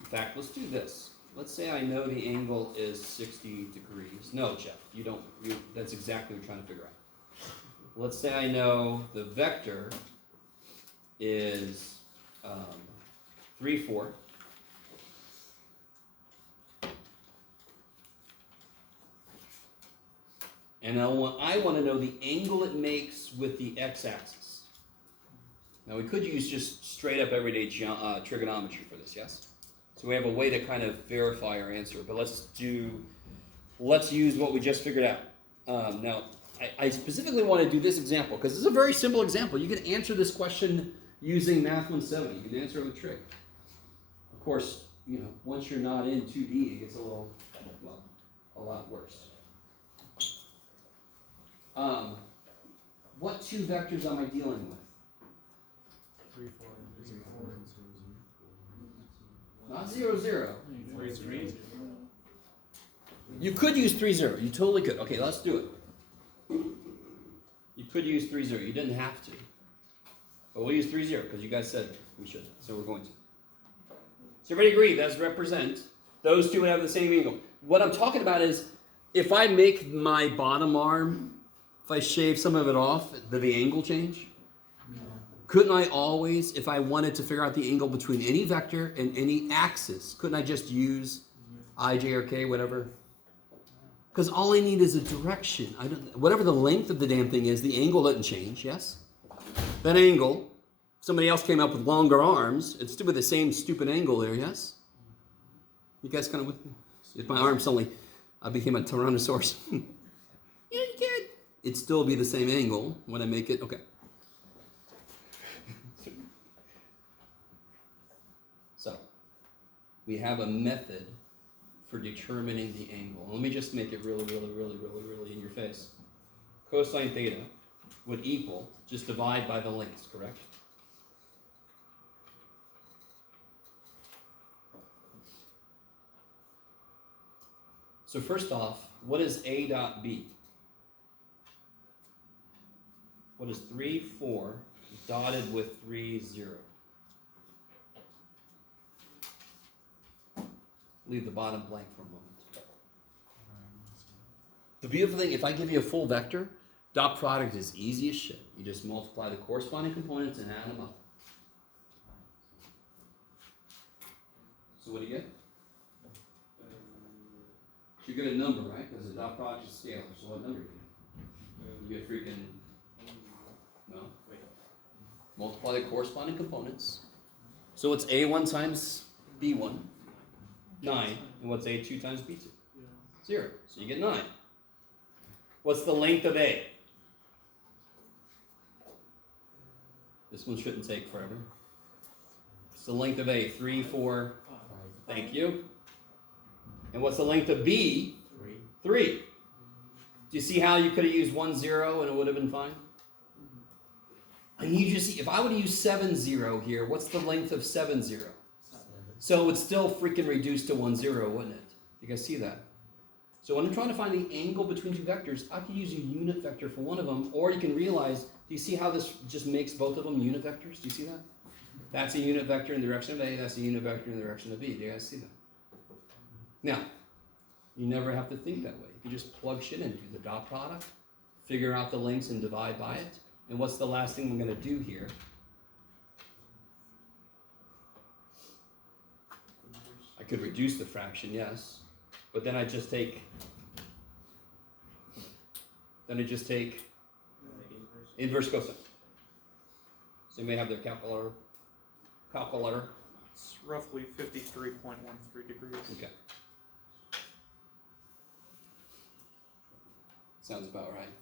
In fact, let's do this. Let's say I know the angle is 60 degrees. No, Jeff, you don't. That's exactly what we're trying to figure out. Let's say I know the vector is 3, 4. And I want to know the angle it makes with the x-axis. Now we could use just straight up everyday trigonometry for this, yes? So we have a way to kind of verify our answer, but let's use what we just figured out. Now, I specifically want to do this example because this is a very simple example. You can answer this question using Math 170. You can answer it with trig. Of course, you know, once you're not in 2D, it gets a lot worse. What two vectors am I dealing with? 3, 4, and 0, 4, and 0, 0. Not 0, 0. 3, 3. You could use 3, 0. You totally could. Okay, let's do it. You could use 3, 0. You didn't have to. But we'll use 3, 0 because you guys said we should. So we're going to. So everybody agree, that's represent. Those two would have the same angle. What I'm talking about is if I make my bottom arm, if I shave some of it off, did the angle change? No. Couldn't I always, if I wanted to figure out the angle between any vector and any axis, couldn't I just use I, J, or K, whatever? Because all I need is a direction. Whatever the length of the damn thing is, the angle doesn't change, yes? That angle, somebody else came up with longer arms, it's still with the same stupid angle there, yes? You guys kind of with me? If my arm suddenly, I became a Tyrannosaurus. Yeah, you can. It'd still be the same angle when I make it, okay. So, we have a method for determining the angle. Let me just make it really in your face. Cosine theta would equal, just divide by the lengths, correct? So first off, what is A dot B? What is 3, 4 dotted with 3, 0? Leave the bottom blank for a moment. The beautiful thing, if I give you a full vector, dot product is easy as shit. You just multiply the corresponding components and add them up. So what do you get? You get a number, right? Because the dot product is scalar. So what number do you get? You get freaking... No? Wait. Multiply the corresponding components. So what's A1 times B1? 9. And what's A2 times B2? 0. So you get 9. What's the length of A? This one shouldn't take forever. What's the length of A? 3, 4. Thank you. And what's the length of B? 3. Do you see how you could have used 1, 0 and it would have been fine? I need you to see, if I would have used 7, 0 here, what's the length of 7, 0? So it would still freaking reduce to 1, 0, wouldn't it? You guys see that? So when I'm trying to find the angle between two vectors, I can use a unit vector for one of them, or you can realize, do you see how this just makes both of them unit vectors? Do you see that? That's a unit vector in the direction of A, that's a unit vector in the direction of B. Do you guys see that? Now, you never have to think that way. You just plug shit in, do the dot product, figure out the lengths and divide by it. And what's the last thing we're going to do here? I could reduce the fraction, yes. But then I just take inverse cosine. So you may have their calculator. It's roughly 53.13 degrees. Okay. Sounds about right.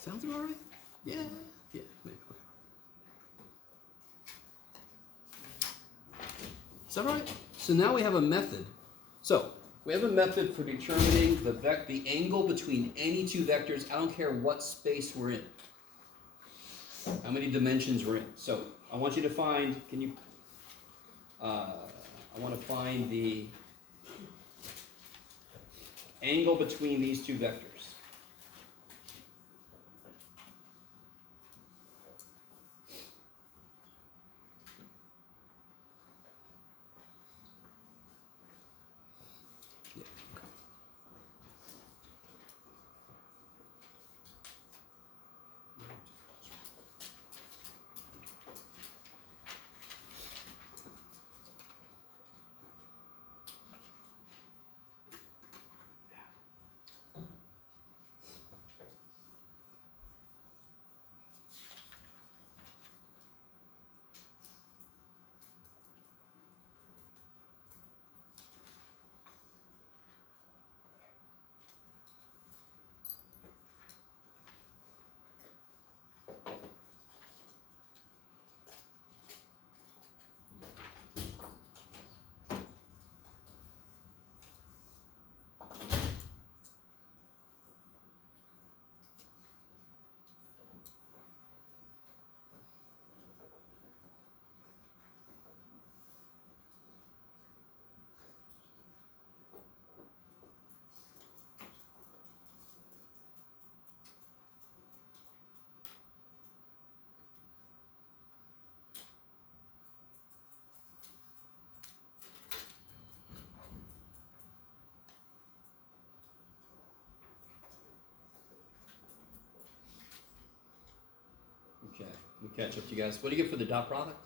Sounds about right? Yeah. Yeah, maybe. Okay. Is that right? So now we have a method. So we have a method for determining the angle between any two vectors. I don't care what space we're in. How many dimensions we're in. So I want you to find, I want to find the angle between these two vectors. Okay, we catch up to you guys. What do you get for the dot product?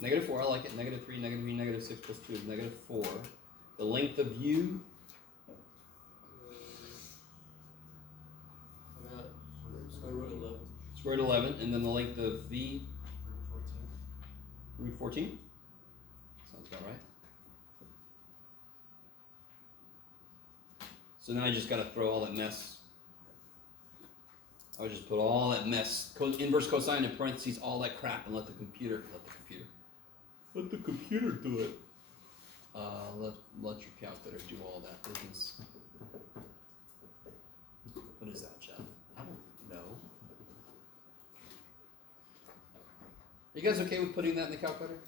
Negative 4, I like it. Negative 3, negative 3, negative 6 plus 2 is negative 4. The length of u, Square root 11. square root 11, and then the length of v, root 14. Sounds about right. So now you just got to throw all that mess. I would just put all that mess, inverse cosine in parentheses, all that crap, and let the computer do it. Let your calculator do all that business. What is that, Jeff? I don't know. Are you guys okay with putting that in the calculator?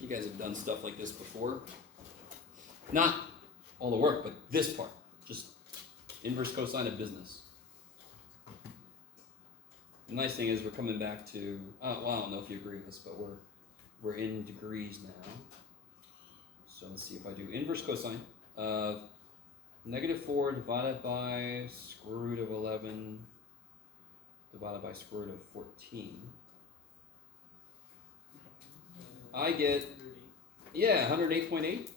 You guys have done stuff like this before. Not all the work, but this part. Just inverse cosine of business. The nice thing is we're coming back to, well, I don't know if you agree with this, but we're in degrees now. So let's see if I do inverse cosine of negative 4 divided by square root of 11 divided by square root of 14. I get, yeah, 108.8.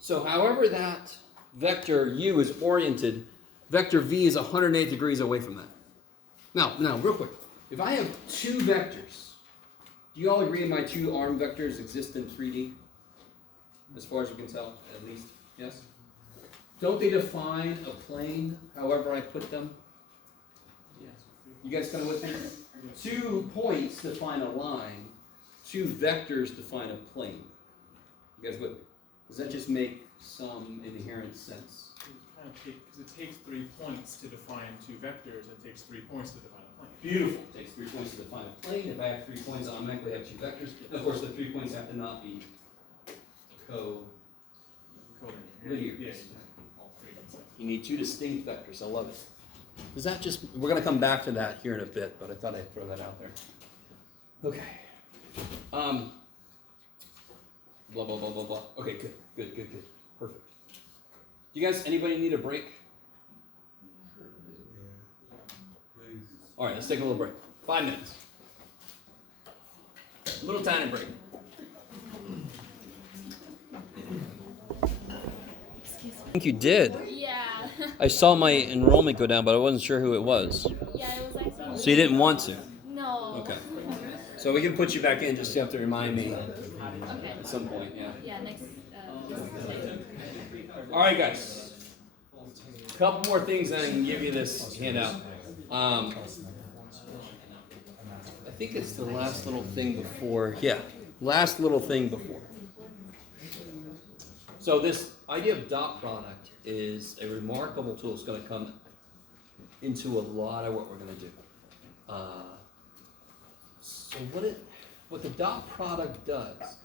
So however that vector u is oriented, vector v is 108 degrees away from that. Now, real quick, if I have two vectors, do you all agree my two arm vectors exist in 3D? As far as you can tell, at least, yes? Don't they define a plane however I put them? Yes. You guys kind of with me? 2 points define a line, 2 vectors define a plane. You guys with me? Does that just make some inherent sense? Because it takes 3 points to define 2 vectors, it takes 3 points to define a plane. Beautiful. It takes 3 points to define a plane. If I have 3 points, I automatically have 2 vectors. And of course, the 3 points have to not be linear. Yeah, all 3 of them. You need 2 distinct vectors. I love it. Does that just? We're going to come back to that here in a bit, but I thought I'd throw that out there. Okay. Blah blah blah blah blah. Okay, good. Perfect. Do you guys? Anybody need a break? All right, let's take a little break. 5 minutes. A little tiny break. Excuse me. think you did. Yeah. I saw my enrollment go down, but I wasn't sure who it was. Yeah, it was actually. So you didn't want to? No. Okay. So we can put you back in, just you have to remind me Okay. at some point, yeah. Yeah, next. All right, guys. Couple more things, and I can give you this handout. I think it's the last little thing before. Yeah, last little thing before. So this idea of dot product is a remarkable tool. It's going to come into a lot of what we're going to do. So what the dot product does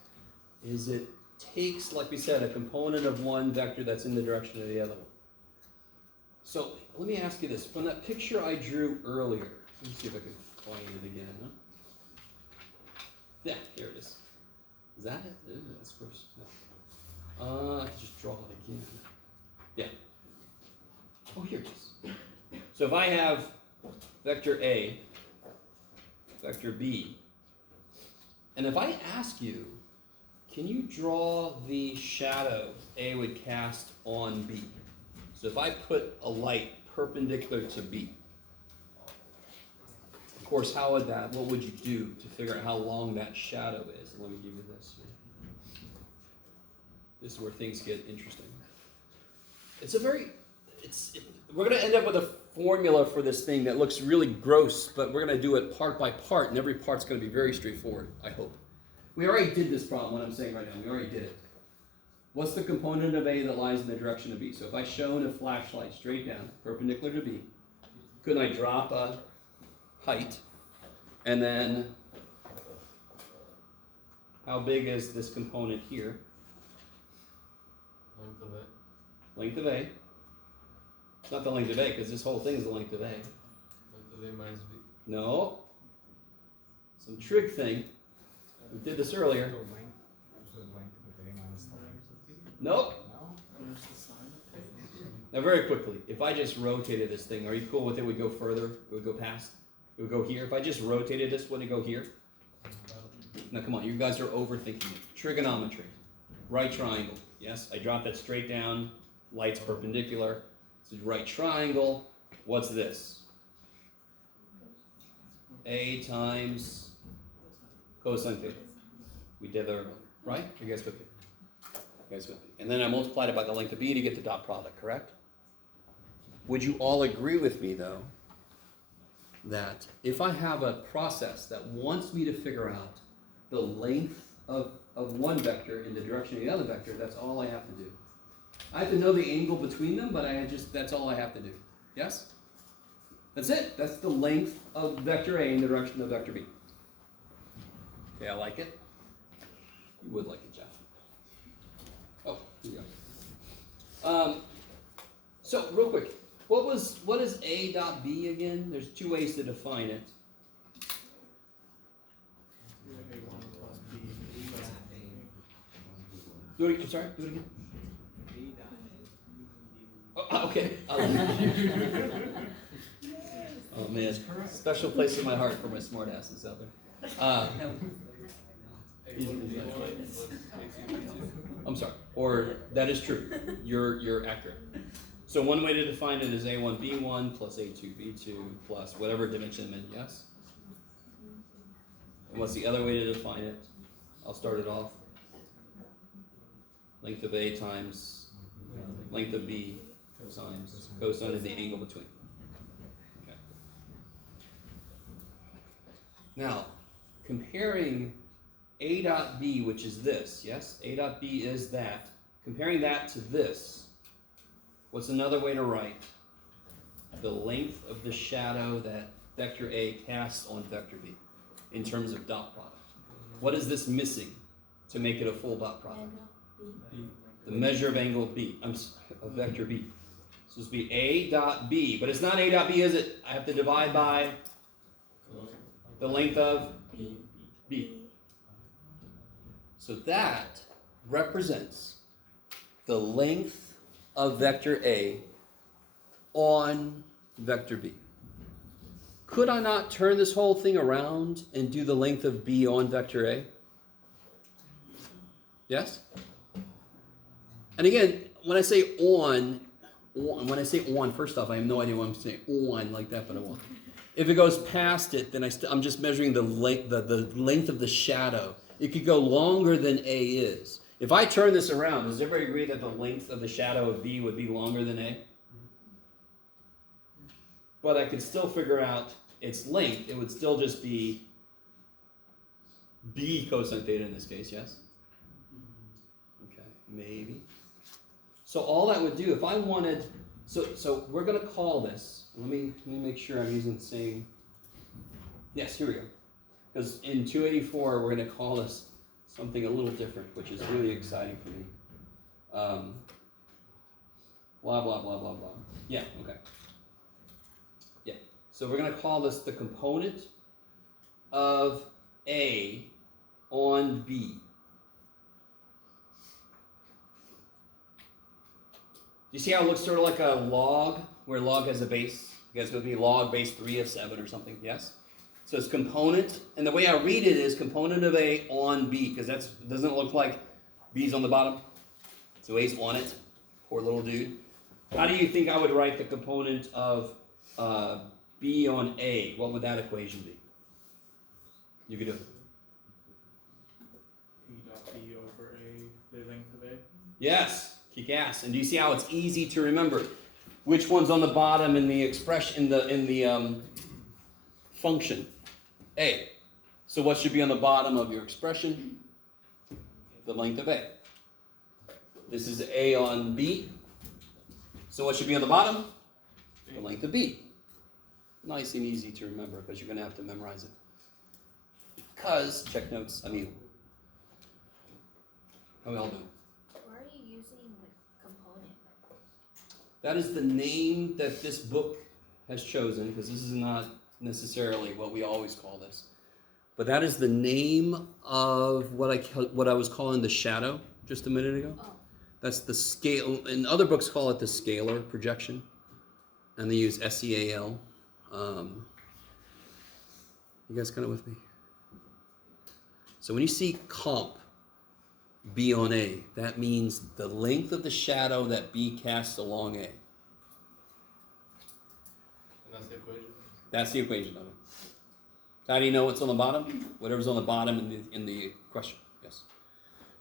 is it takes, like we said, a component of one vector that's in the direction of the other one. So let me ask you this. From that picture I drew earlier, let me see if I can find it again. Huh? Yeah, here it is. Is that it? That's gross. No. I can just draw it again. Yeah. Oh, here it is. So if I have vector A, vector B, and if I ask you, can you draw the shadow A would cast on B? So if I put a light perpendicular to B, of course, what would you do to figure out how long that shadow is? Let me give you this. This is where things get interesting. We're going to end up with a formula for this thing that looks really gross, but we're going to do it part by part, and every part's going to be very straightforward, I hope. We already did this problem, what I'm saying right now. We already did it. What's the component of A that lies in the direction of B? So if I shone a flashlight straight down, perpendicular to B, couldn't I drop a height? And then, how big is this component here? Length of it. Length of A. It's not the length of A, because this whole thing is the length of A. Length of A minus B. No. Some trig thing. We did this earlier. Nope. Now very quickly, if I just rotated this thing, are you cool with it? Would go further? It would go past? It would go here? If I just rotated this, wouldn't it go here? Now come on, you guys are overthinking it. Trigonometry. Right triangle. Yes, I drop that straight down. Light's perpendicular. This is right triangle. What's this? A times cosine theta. We did that earlier, right? You guys with me? You guys with me? And then I multiplied it by the length of B to get the dot product, correct? Would you all agree with me, though, that if I have a process that wants me to figure out the length of one vector in the direction of the other vector, that's all I have to do? I have to know the angle between them, but that's all I have to do. Yes? That's it. That's the length of vector A in the direction of vector B. Okay, I like it. You would like it, Jeff. Oh, here you go. So real quick, what is A dot B again? There's two ways to define it. Do it again. I'm sorry. Do it again. Oh, okay. Oh man, special place in my heart for my smart asses out there. I'm sorry. Or that is true. You're accurate. So one way to define it is A1 B1 plus A2 B2 plus whatever dimension meant, yes? And what's the other way to define it? I'll start it off. Length of A times length of B times cosine of the angle between. Okay. Now, comparing A dot B, which is this, yes? A dot B is that. Comparing that to this, what's another way to write the length of the shadow that vector A casts on vector B in terms of dot product? What is this missing to make it a full dot product? The measure of angle B, of vector B. So it's be A dot B, but it's not A dot B, is it? I have to divide by the length of B. So that represents the length of vector A on vector B. Could I not turn this whole thing around and do the length of B on vector A? Yes? And again, when I say on, when I say on, first off, I have no idea why I'm saying on like that, but I won't. If it goes past it, then I'm just measuring the length of the shadow. It could go longer than A is. If I turn this around, does everybody agree that the length of the shadow of B would be longer than A? But I could still figure out its length. It would still just be B cosine theta in this case, yes? Okay, maybe. So all that would do, if I wanted, so we're going to call this, let me make sure I'm using the same, yes, here we go. Because in 284, we're going to call this something a little different, which is really exciting for me. Blah, blah, blah, blah, blah. Yeah, okay. Yeah, so we're going to call this the component of A on B. Do you see how it looks sort of like a log, where log has a base? You guys would be log base 3 of 7 or something, yes? So it's component, and the way I read it is component of A on B, because doesn't it look like B's on the bottom? So A's on it, poor little dude. How do you think I would write the component of B on A? What would that equation be? You could do it. E dot B over A, the length of A. Yes, kick ass. And do you see how it's easy to remember which one's on the bottom in the expression in the function? A. So what should be on the bottom of your expression? The length of A. This is A on B. So what should be on the bottom? The length of B. Nice and easy to remember because you're going to have to memorize it. Because, check notes, how we all doing? Why are you using like component? That is the name that this book has chosen, because this is not necessarily what we always call this. But that is the name of what I was calling the shadow just a minute ago. Oh. That's the scale, and other books call it the scalar projection, and they use SEAL. You guys kind of with me? So when you see comp B on A, that means the length of the shadow that B casts along A. And that's the equation. That's the equation of it. So how do you know what's on the bottom? Whatever's on the bottom in the question. Yes.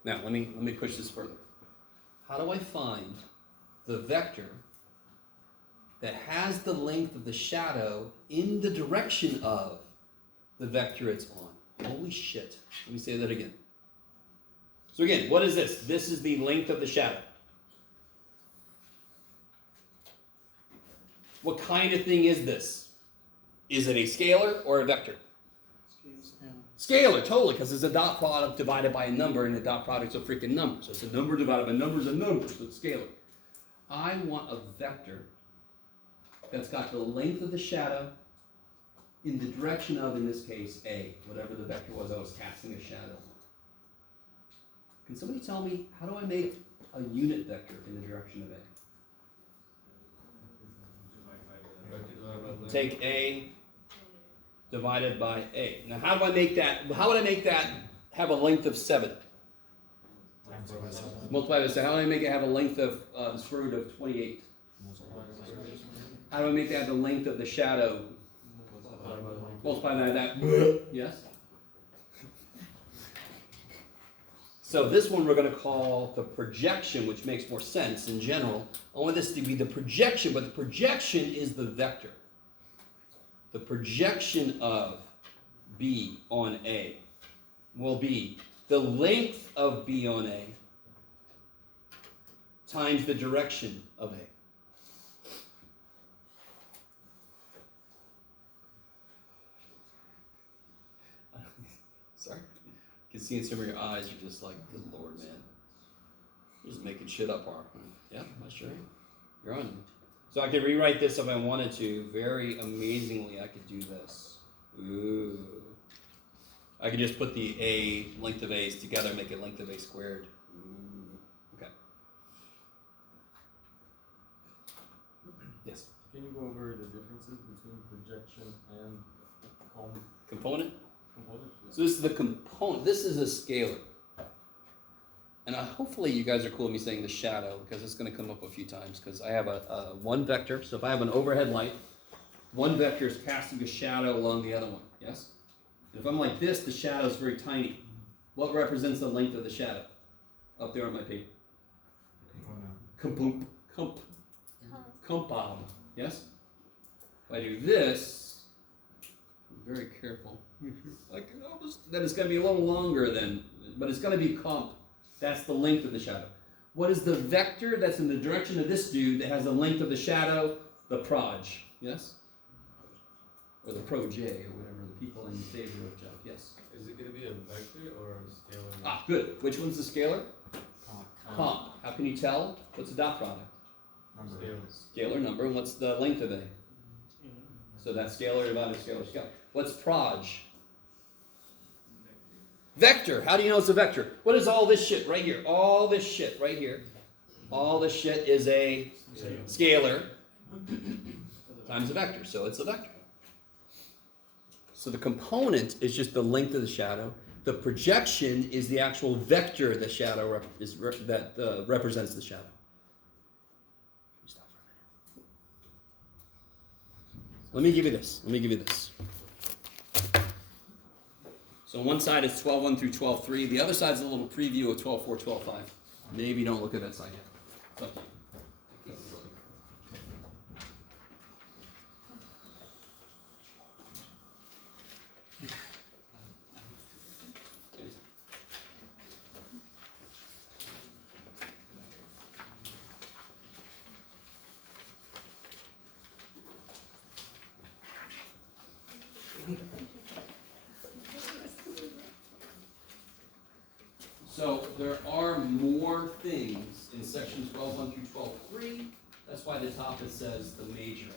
Now let me push this further. How do I find the vector that has the length of the shadow in the direction of the vector it's on? Holy shit. Let me say that again. So again, what is this? This is the length of the shadow. What kind of thing is this? Is it a scalar or a vector? Scalar, totally, because it's a dot product divided by a number, and a dot product's a freaking number. So it's a number divided by a number is a number, so it's scalar. I want a vector that's got the length of the shadow in the direction of, in this case, A, whatever the vector was I was casting a shadow on. Can somebody tell me, how do I make a unit vector in the direction of A? Take A divided by A. Now how do I make that, how would I make that have a length of 7? Multiply by 7. How do I make it have a length of the square root of 28? How do I make that the length of the shadow? Multiply by that. Yes? So this one we're going to call the projection, which makes more sense in general. I want this to be the projection, but the projection is the vector. The projection of B on A will be the length of B on A times the direction of A. Sorry? You can see in some of your eyes, you're just like, good Lord, man. You're just making shit up, aren't you? Yeah, I'm sure. You're on. So I could rewrite this if I wanted to. Very amazingly, I could do this. Ooh. I could just put the A, length of A's together and make it length of A squared. Ooh. Okay. Yes? Can you go over the differences between projection and Component? component? So this is the component. This is a scalar. and hopefully you guys are cool with me saying the shadow, because it's going to come up a few times, because I have a one vector. So if I have an overhead light, one vector is casting a shadow along the other one, yes? If I'm like this, the shadow is very tiny. What represents the length of the shadow? Up there on my paper. Kumpoop. Kumpab. Yes? If I do this, I'm very careful. I can almost, then it's going to be a little longer than, but it's going to be comp. That's the length of the shadow. What is the vector that's in the direction of this dude that has the length of the shadow? The proj. Yes? Or the proj, or whatever the people in favor of job. Yes? Is it going to be a vector or a scalar? Ah, good. Which one's the scalar? Comp. How can you tell? What's the dot product? Scalar. Scalar number. And what's the length of it? So that's scalar divided by scalar scalar. What's proj? Vector. How do you know it's a vector? What is all this shit right here? All this shit right here. All this shit is a scalar times a vector. So it's a vector. So the component is just the length of the shadow. The projection is the actual vector the shadow that represents the shadow. Let me give you this. So on one side is 12.1 through 12.3. The other side is a little preview of 12.4, 12.5. Maybe don't look at that side yet. It's up to you. So there are more things in section 12.1 through 12.3. That's why the top it says the major ideas.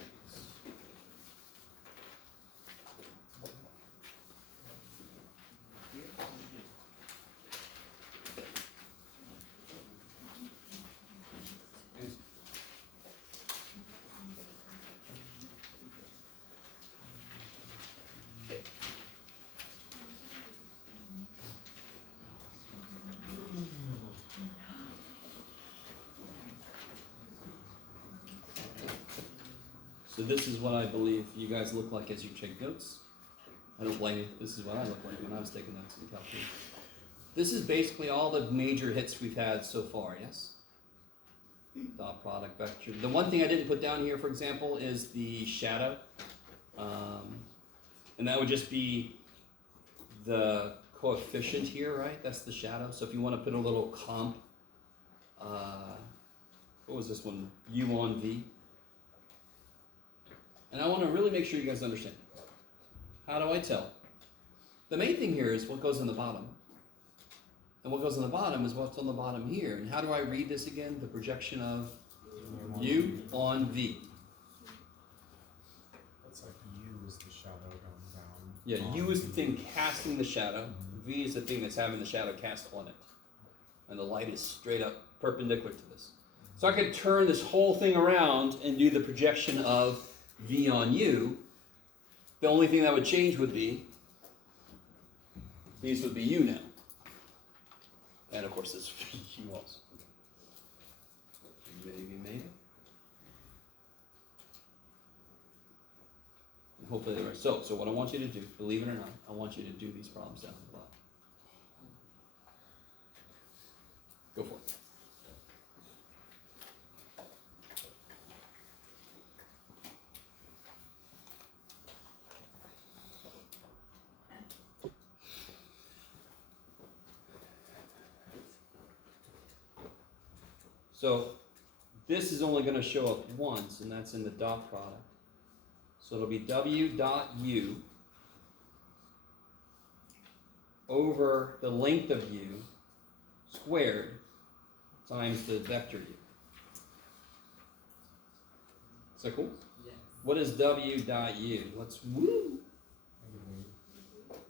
So this is what I believe you guys look like as you take notes. I don't blame you. This is what I look like when I was taking notes in calculus. This is basically all the major hits we've had so far, yes? Dot product vector. The one thing I didn't put down here, for example, is the shadow. And that would just be the coefficient here, right? That's the shadow. So if you want to put a little comp, what was this one? U on V. And I want to really make sure you guys understand. How do I tell? The main thing here is what goes on the bottom. And what goes on the bottom is what's on the bottom here. And how do I read this again? The projection of U on V. That's like U is the shadow going down. Yeah, U is the thing casting the shadow. V is the thing that's having the shadow cast on it. And the light is straight up perpendicular to this. So I could turn this whole thing around and do the projection of V on U. The only thing that would change would be, these would be U now. And of course this would be U also. Maybe made it. And hopefully they were. So what I want you to do, believe it or not, I want you to do these problems down at the bottom. Go for it. So this is only going to show up once, and that's in the dot product. So it'll be W dot U over the length of U squared times the vector U. Is that cool? Yes. What is W dot U? Let's woo.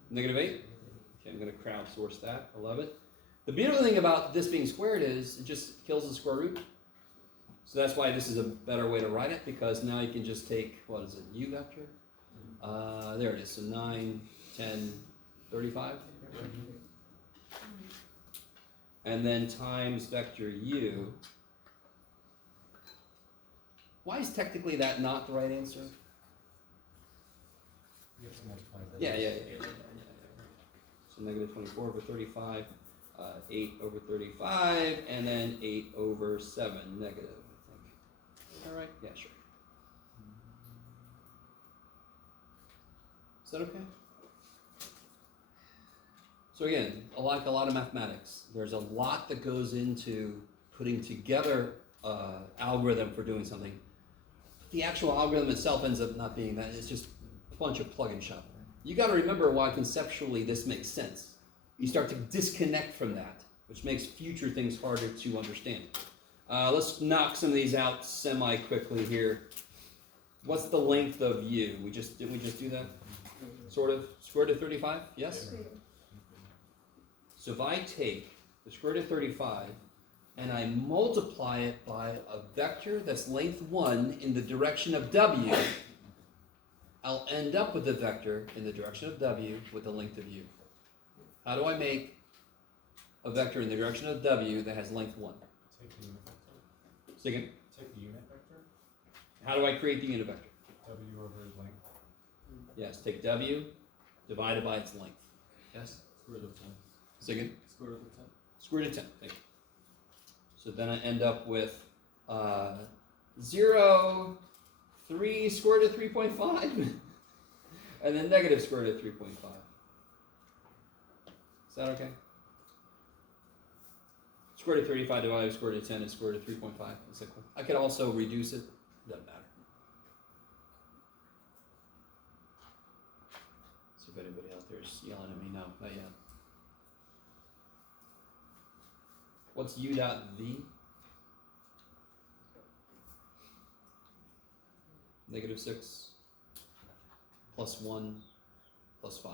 Negative 8? Okay, I'm going to crowdsource that. I love it. The beautiful thing about this being squared is it just kills the square root. So that's why this is a better way to write it, because now you can just take, what is it, U vector? There it is, so 9, 10, 35. and then times vector u. Why is technically that not the right answer? You have to multiply that. Yeah. So negative 24 over 35, 8 over 35, and then 8 over 7 negative, I think. All right, yeah, sure. Is that okay? So again, like a lot of mathematics, there's a lot that goes into putting together algorithm for doing something. The actual algorithm itself ends up not being that. It's just a bunch of plug and shove. You got to remember why conceptually this makes sense. You start to disconnect from that, which makes future things harder to understand. Let's knock some of these out semi-quickly here. What's the length of u? Didn't we just do that? Sort of. Square root of 35? Yes? So if I take the square root of 35 and I multiply it by a vector that's length 1 in the direction of w, I'll end up with a vector in the direction of w with the length of u. How do I make a vector in the direction of w that has length 1? Take the unit vector. Second, Take the unit vector. how do I create the unit vector? W over length. Yes, take w divided by its length. Yes? Square root of 10. Second, Square root of 10. square root of 10. Thank you. So then I end up with 0, 3 square root of 3.5, and then negative square root of 3.5. Is that okay? Square root of 35 divided by square root of 10 is square root of 3.5. Is that cool? I could also reduce it. Doesn't matter. See if anybody out there is yelling at me. No, not yet. What's u dot v? Negative 6 plus 1 plus 5.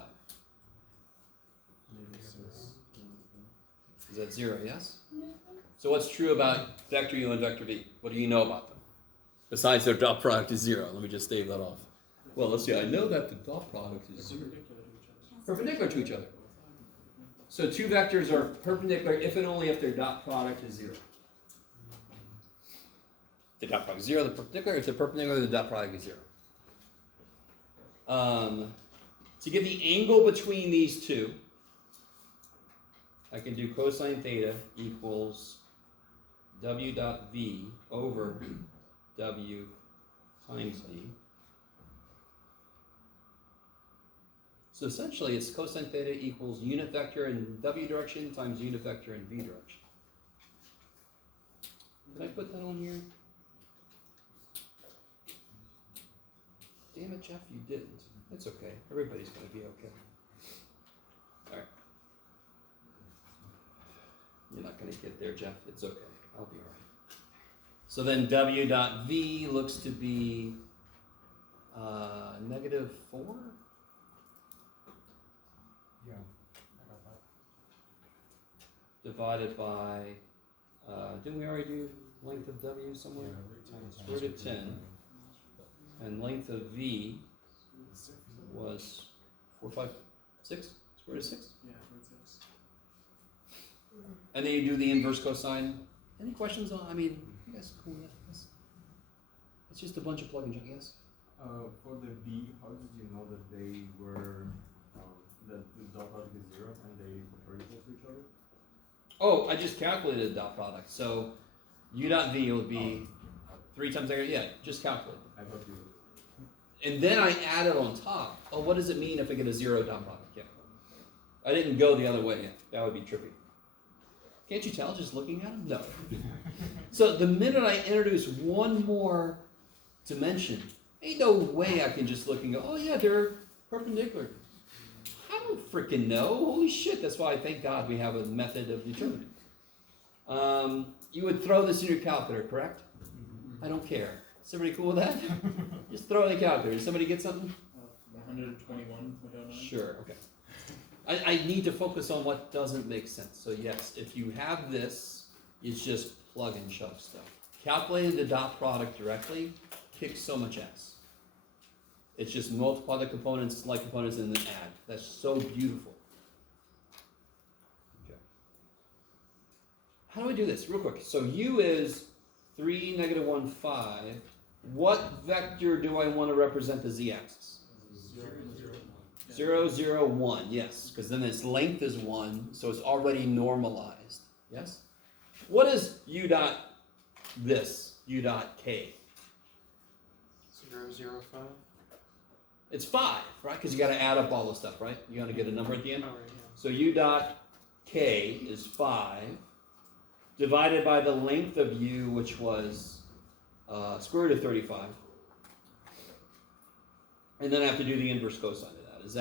Is that 0, yes? So what's true about vector u and vector v? What do you know about them? Besides their dot product is 0. Let me just stave that off. Well, let's see. I know that the dot product is 0. Perpendicular to each other. So two vectors are perpendicular if and only if their dot product is 0. The dot product is 0, the perpendicular. If they're perpendicular, the dot product is 0. To get the angle between these two, I can do cosine theta equals w dot v over w times v. So essentially, it's cosine theta equals unit vector in w direction times unit vector in v direction. Did I put that on here? Damn it, Jeff, you didn't. It's okay. Everybody's going to be okay. All right. You're not going to get there, Jeff. It's okay. I'll be all right. So then w dot v looks to be negative 4? Yeah, I got that. Divided by, didn't we already do length of w somewhere? Square root of 10. And length of v was 4, 5, 6? Square root of 6? Yeah, that's 6. And then you do the inverse cosine. Any questions on, you guys cool with this? It's just a bunch of plug and check, yes? For the b, how did you know that they were, that the dot product is 0 and they perpendicular to each other? Oh, I just calculated the dot product. So u dot v will be 3 times area. Yeah, just calculate. I thought you. And then I added on top. Oh, what does it mean if I get a 0 dot product? Yeah. I didn't go the other way yet. That would be trippy. Can't you tell just looking at them? No. So the minute I introduce one more dimension, ain't no way I can just look and go, oh yeah, they're perpendicular. I don't freaking know. Holy shit, that's why I thank God we have a method of determining. You would throw this in your calculator, correct? I don't care. Is everybody cool with that? Just throw it in the calculator. Did somebody get something? 121.09. Sure, okay. I need to focus on what doesn't make sense. So yes, if you have this, it's just plug and shove stuff. Calculating the dot product directly kicks so much ass. It's just multiply the components, like components, and then add. That's so beautiful. Okay. how do we do this? Real quick. So U is 3, negative 1, 5. What vector do I want to represent the z-axis? 0, 0, 1. Yes, because then its length is 1, so it's already normalized. Yes? What is U dot this? U dot K? 0, 0, 5. It's 5, right? Because you got to add up all the stuff, right? You got to get a number at the end. Oh, right, yeah. So U dot K is 5 divided by the length of U, which was square root of 35. And then I have to do the inverse cosine of that. Is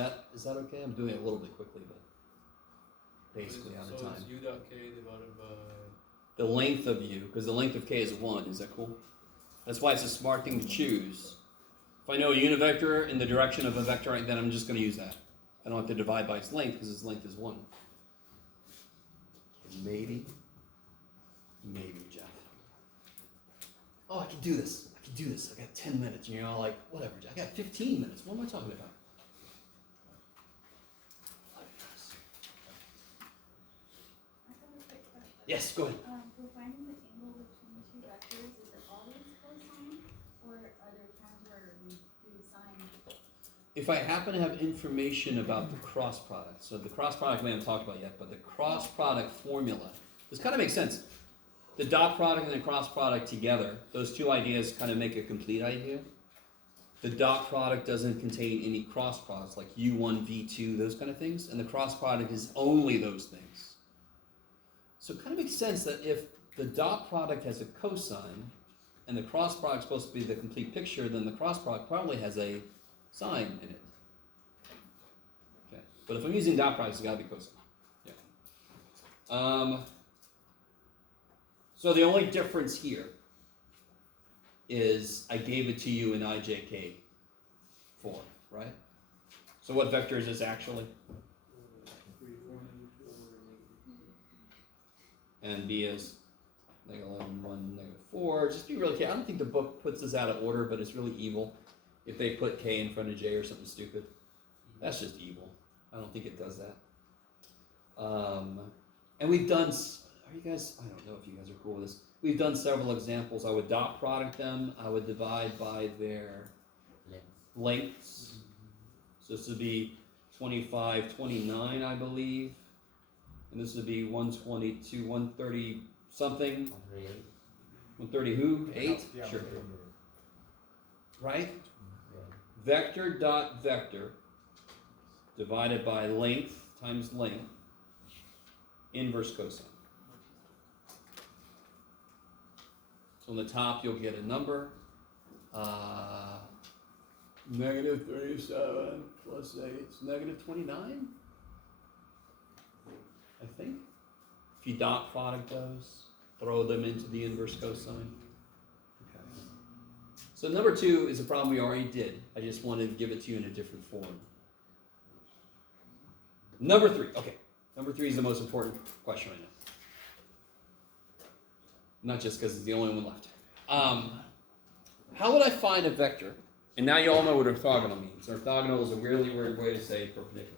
that okay? I'm doing it a little bit quickly, but basically out of So time. it's U dot K divided by. The length of U, because the length of K is 1. Is that cool? That's why it's a smart thing to choose. If I know a unit vector in the direction of a vector, then I'm just going to use that. I don't have to divide by its length because its length is 1. Maybe, Jeff. Oh, I can do this. I got 10 minutes. And you're all like, whatever, Jeff. I got 15 minutes. What am I talking about? I have a quick question. Yes, go ahead. For finding the angle between two vectors, is it always cosine, or are there times where we do sine? If I happen to have information about the cross product, so the cross product we haven't talked about yet, but the cross product formula, this kind of makes sense. The dot product and the cross product together, those two ideas kind of make a complete idea. The dot product doesn't contain any cross products like U1, V2, those kind of things, and the cross product is only those things. So it kind of makes sense that if the dot product has a cosine and the cross product is supposed to be the complete picture, then the cross product probably has a sine in it. Okay, but if I'm using dot product, it's got to be cosine. Yeah. So the only difference here is I gave it to you in IJK form, right? So what vector is this actually? And B is negative 11, 1, negative 4. Just be really careful. I don't think the book puts this out of order, but it's really evil if they put K in front of J or something stupid. That's just evil. I don't think it does that. And we've done, are you guys, I don't know if you guys are cool with this. We've done several examples. I would dot product them. I would divide by their lengths. So this would be 25, 29, I believe. And this would be 122, 130 something. 130 who? 8? Yeah. Sure. Right? Vector dot vector divided by length times length, inverse cosine. So on the top you'll get a number, negative 37 plus 8, it's negative 29, I think. If you dot product those, throw them into the inverse cosine. Okay. So number 2 is a problem we already did. I just wanted to give it to you in a different form. Number 3, okay. Number 3 is the most important question right now. Not just because it's the only one left. How would I find a vector? And now you all know what orthogonal means. Orthogonal is a really weird way to say perpendicular.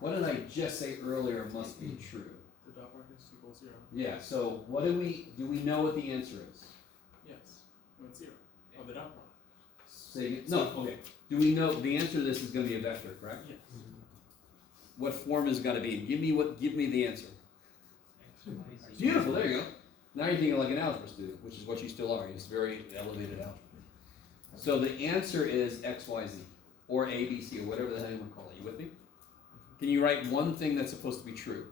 What did I just say earlier must be true? The dot product is equal to 0. Yeah, so what do we know what the answer is? Yes. No, it's 0. Of the dot product. Say it, no, okay. Do we know the answer to this is going to be a vector, correct? Yes. What form is it got to be? Give me the answer. Beautiful, there you go. Now you're thinking like an algebra student, which is what you still are. It's very elevated algebra. So the answer is XYZ, or ABC, or whatever the hell you want to call it. You with me? Can you write one thing that's supposed to be true?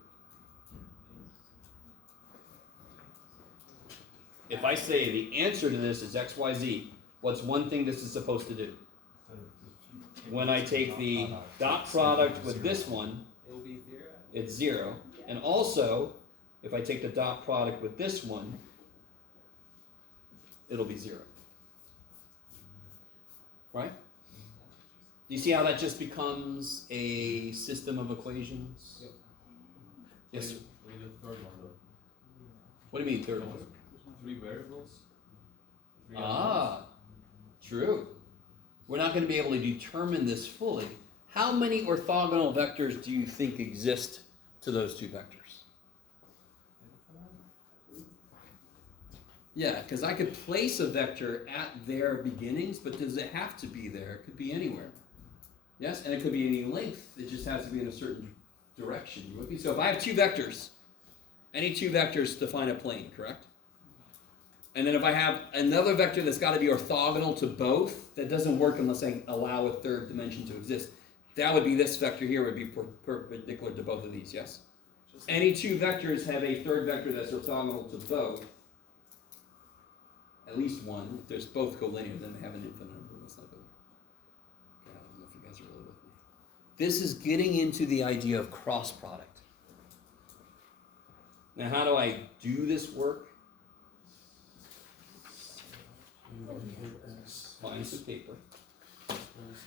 If I say the answer to this is XYZ, what's one thing this is supposed to do? When I take the dot product with this one, It will be 0. it's 0. And also, if I take the dot product with this one, it'll be 0. Right? Do you see how that just becomes a system of equations? Yep. Yes, sir. We need the third one though. What do you mean third one? 3 variables. 3 Ah, true. We're not going to be able to determine this fully. How many orthogonal vectors do you think exist to those two vectors? Yeah, because I could place a vector at their beginnings, but does it have to be there? It could be anywhere. Yes, and it could be any length. It just has to be in a certain direction. You with me? So if I have two vectors, any two vectors define a plane, correct? And then if I have another vector that's got to be orthogonal to both, that doesn't work unless I allow a third dimension to exist. That would be this vector here would be perpendicular to both of these, yes? Any two vectors have a third vector that's orthogonal to both. At least one. If there's both collinear, then they have an infinite number. That's not good. God, I don't know if you guys are really with me. This is getting into the idea of cross product. Now, how do I do this work? Find some paper.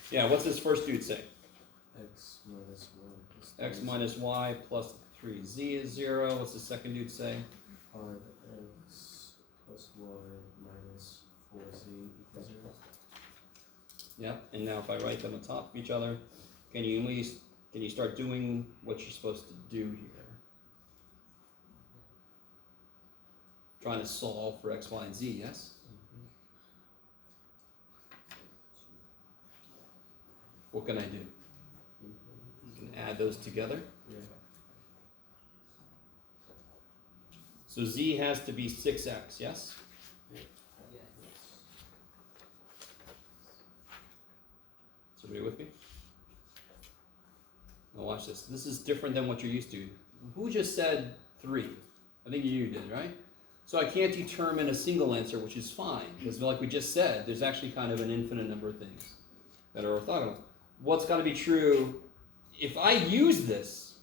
Yeah, what's this first dude say? X minus y. X minus y plus 3z is 0. What's the second dude say? 5x plus y minus 4z equals 0. Yep. And now if I write them on top of each other, can you start doing what you're supposed to do here? Trying to solve for x, y, and z, yes? What can I do? You can add those together. Yeah. So z has to be 6x, yes? Yes. Somebody with me? Now watch this. This is different than what you're used to. Who just said 3? I think you did, right? So I can't determine a single answer, which is fine, because like we just said, there's actually kind of an infinite number of things that are orthogonal. What's got to be true? If I use this,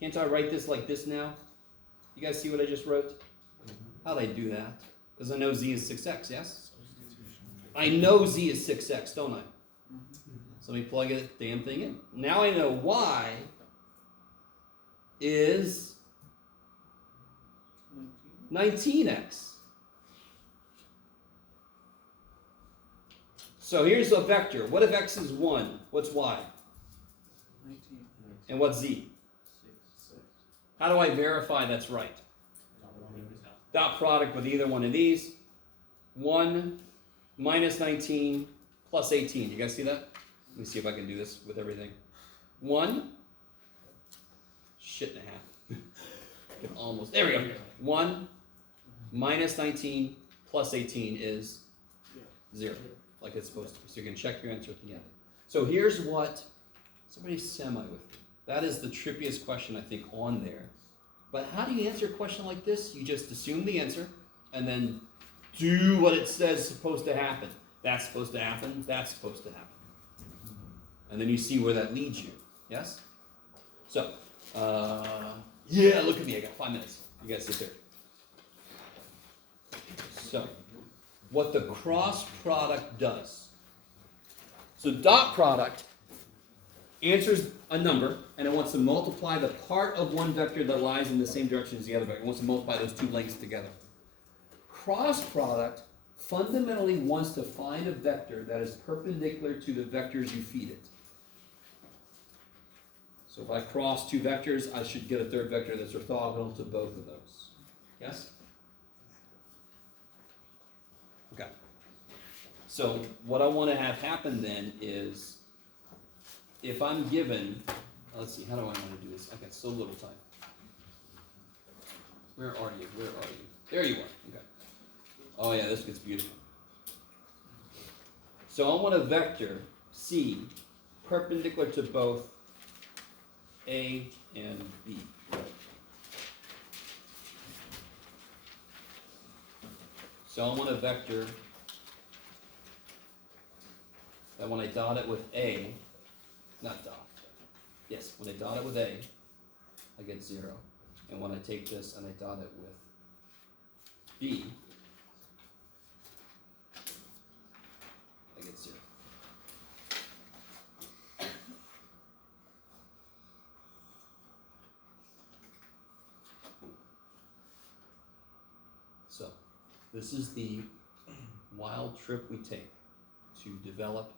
can't I write this like this now? You guys see what I just wrote? How do I do that? Because I know z is 6x, yes? I know z is 6x, don't I? So let me plug a damn thing in. Now I know y is 19x. So here's a vector. What if x is 1? What's y? 19. And what's z? 6. How do I verify that's right? Dot product with either one of these. 1 minus 19 plus 18. You guys see that? Let me see if I can do this with everything. 1. Shit and a half. Can almost. There we go. 1 minus 19 plus 18 is 0. Like it's supposed to be. So you can check your answer at the end. So here's what, somebody semi with me. That is the trippiest question I think on there. But how do you answer a question like this? You just assume the answer and then do what it says is supposed to happen. That's supposed to happen. That's supposed to happen. And then you see where that leads you. Yes? So, yeah, look at me. I got 5 minutes. You guys sit there. So, what the cross product does. So dot product answers a number, and it wants to multiply the part of one vector that lies in the same direction as the other vector. It wants to multiply those two lengths together. Cross product fundamentally wants to find a vector that is perpendicular to the vectors you feed it. So if I cross two vectors, I should get a third vector that's orthogonal to both of those. Yes? Okay. So what I want to have happen then is, if I'm given, let's see, how do I want to do this? I've got so little time. Where are you? Where are you? There you are. Okay. Oh yeah, this gets beautiful. So I want a vector C perpendicular to both A and B. So I want a vector that when I dot it with A, not dot, yes, when I dot it with A, I get 0. And when I take this and I dot it with B, I get 0. So, this is the wild trip we take to develop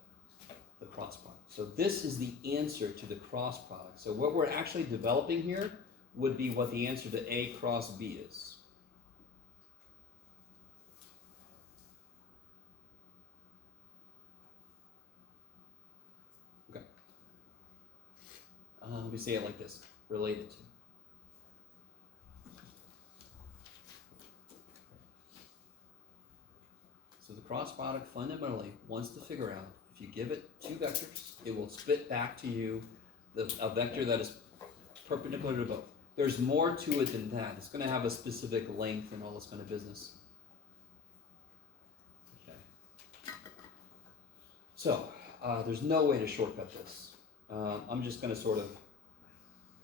the cross product. So this is the answer to the cross product. So what we're actually developing here would be what the answer to A cross B is. let me say it like this, related to. So the cross product fundamentally wants to figure out, if you give it two vectors, it will spit back to you a vector that is perpendicular to both. There's more to it than that. It's going to have a specific length and all this kind of business. Okay. So, there's no way to shortcut this. I'm just going to sort of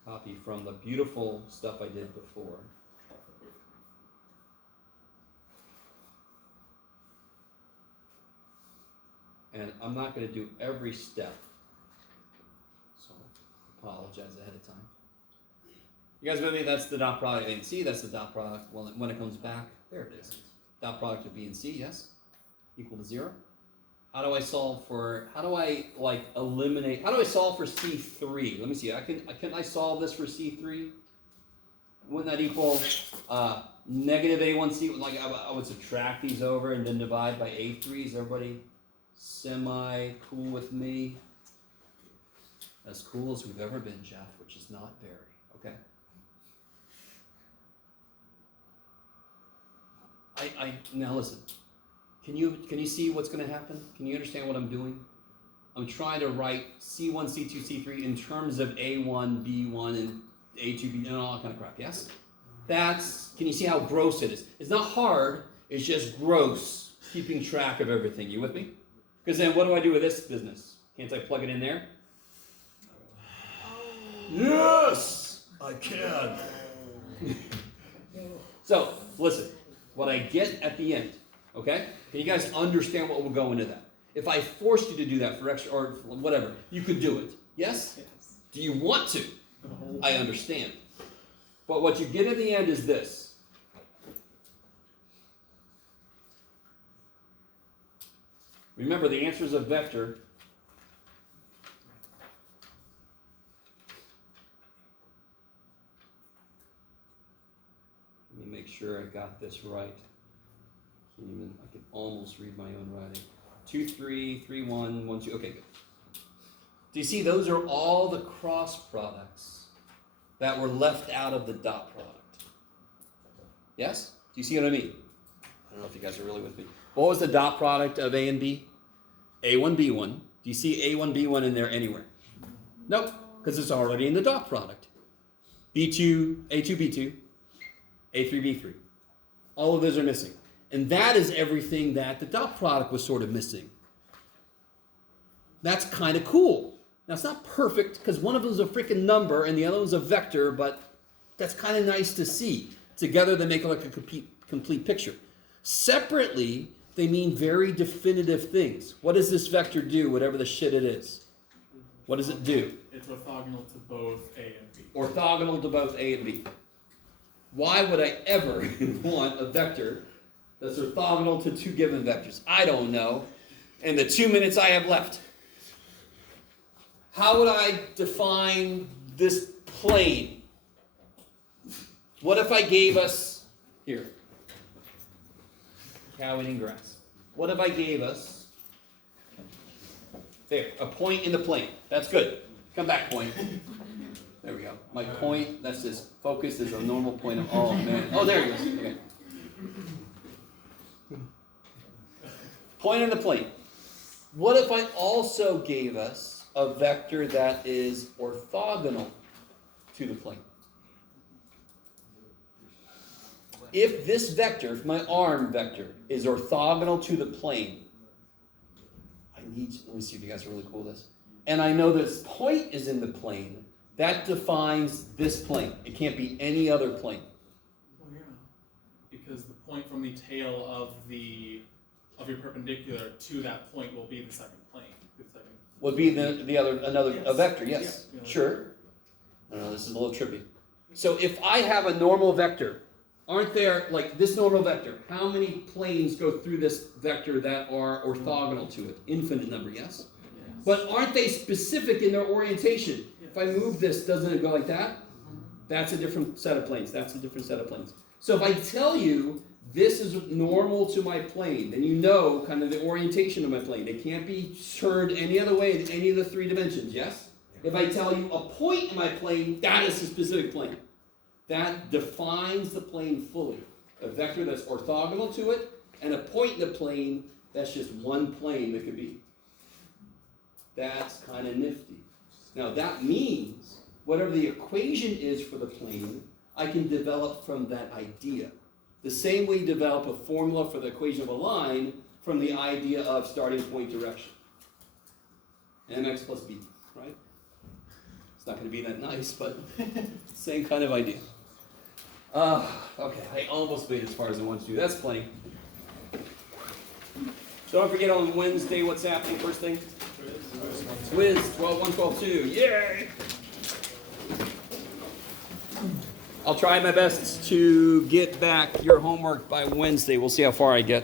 copy from the beautiful stuff I did before. And I'm not going to do every step. So, apologize ahead of time. You guys with me? That's the dot product of A and C. That's the dot product when it comes back. There it is. Dot product of B and C, yes? Equal to 0. How do I solve for, how do I solve for C3? Let me see, can I solve this for C3? Wouldn't that equal negative A1C? Like I would subtract these over and then divide by A3. Is everybody semi-cool with me? As cool as we've ever been, Jeff, which is not very, okay? Now listen. Can you see what's going to happen? Can you understand what I'm doing? I'm trying to write C1, C2, C3 in terms of A1, B1, and A2, B, and all that kind of crap, yes? Can you see how gross it is? It's not hard, it's just gross, keeping track of everything. You with me? Because then what do I do with this business? Can't I plug it in there? Yes, I can. So, listen, what I get at the end, okay? Can you guys understand what will go into that? If I forced you to do that for extra or whatever, you could do it. Yes? Yes. Do you want to? I understand. But what you get at the end is this. Remember, the answer is a vector. Let me make sure I got this right. I can almost read my own writing. 2, 3, 3, 1, 1, 2. Okay, good. Do you see those are all the cross products that were left out of the dot product? Yes? Do you see what I mean? I don't know if you guys are really with me. What was the dot product of A and B? A1, B1. Do you see A1, B1 in there anywhere? Nope, because it's already in the dot product. B2, A2, B2, A3, B3. All of those are missing. And that is everything that the dot product was sort of missing. That's kind of cool. Now, it's not perfect because one of them is a freaking number and the other one's a vector, but that's kind of nice to see. Together, they make like a complete picture. Separately, they mean very definitive things. What does this vector do, whatever the shit it is? What does it do? It's orthogonal to both A and B. Orthogonal to both A and B. Why would I ever want a vector that's orthogonal to two given vectors? I don't know. In the 2 minutes I have left, how would I define this plane? What if I gave us, here, cow eating grass. What if I gave us, there, a point in the plane? That's good. Come back, point. There we go. My point, that's this focus is a normal point of, oh man. Oh, there it is. Okay. Point in the plane. What if I also gave us a vector that is orthogonal to the plane? If this vector, if my arm vector, is orthogonal to the plane, let me see if you guys are really cool with this. And I know this point is in the plane, that defines this plane. It can't be any other plane. Well, yeah. Because the point from the tail of your perpendicular to that point will be the second plane. Would be another Yes. vector, yes. Yeah. Sure. I know, this is a little trippy. So if I have a normal vector, aren't there, like this normal vector, how many planes go through this vector that are orthogonal to it? Infinite number, yes? But aren't they specific in their orientation? If I move this, doesn't it go like that? That's a different set of planes. That's a different set of planes. So if I tell you this is normal to my plane, then you know kind of the orientation of my plane. It can't be turned any other way in any of the 3 dimensions, yes? If I tell you a point in my plane, that is a specific plane. That defines the plane fully. A vector that's orthogonal to it, and a point in the plane that's just one plane that could be. That's kind of nifty. Now that means whatever the equation is for the plane, I can develop from that idea. The same way you develop a formula for the equation of a line from the idea of starting point direction. Mx plus b, right? It's not going to be that nice, but same kind of idea. Okay, I almost made it as far as I want to do. That's plenty. Don't forget on Wednesday what's happening first thing. Quiz 12-1, 12-2. Yay! I'll try my best to get back your homework by Wednesday. We'll see how far I get.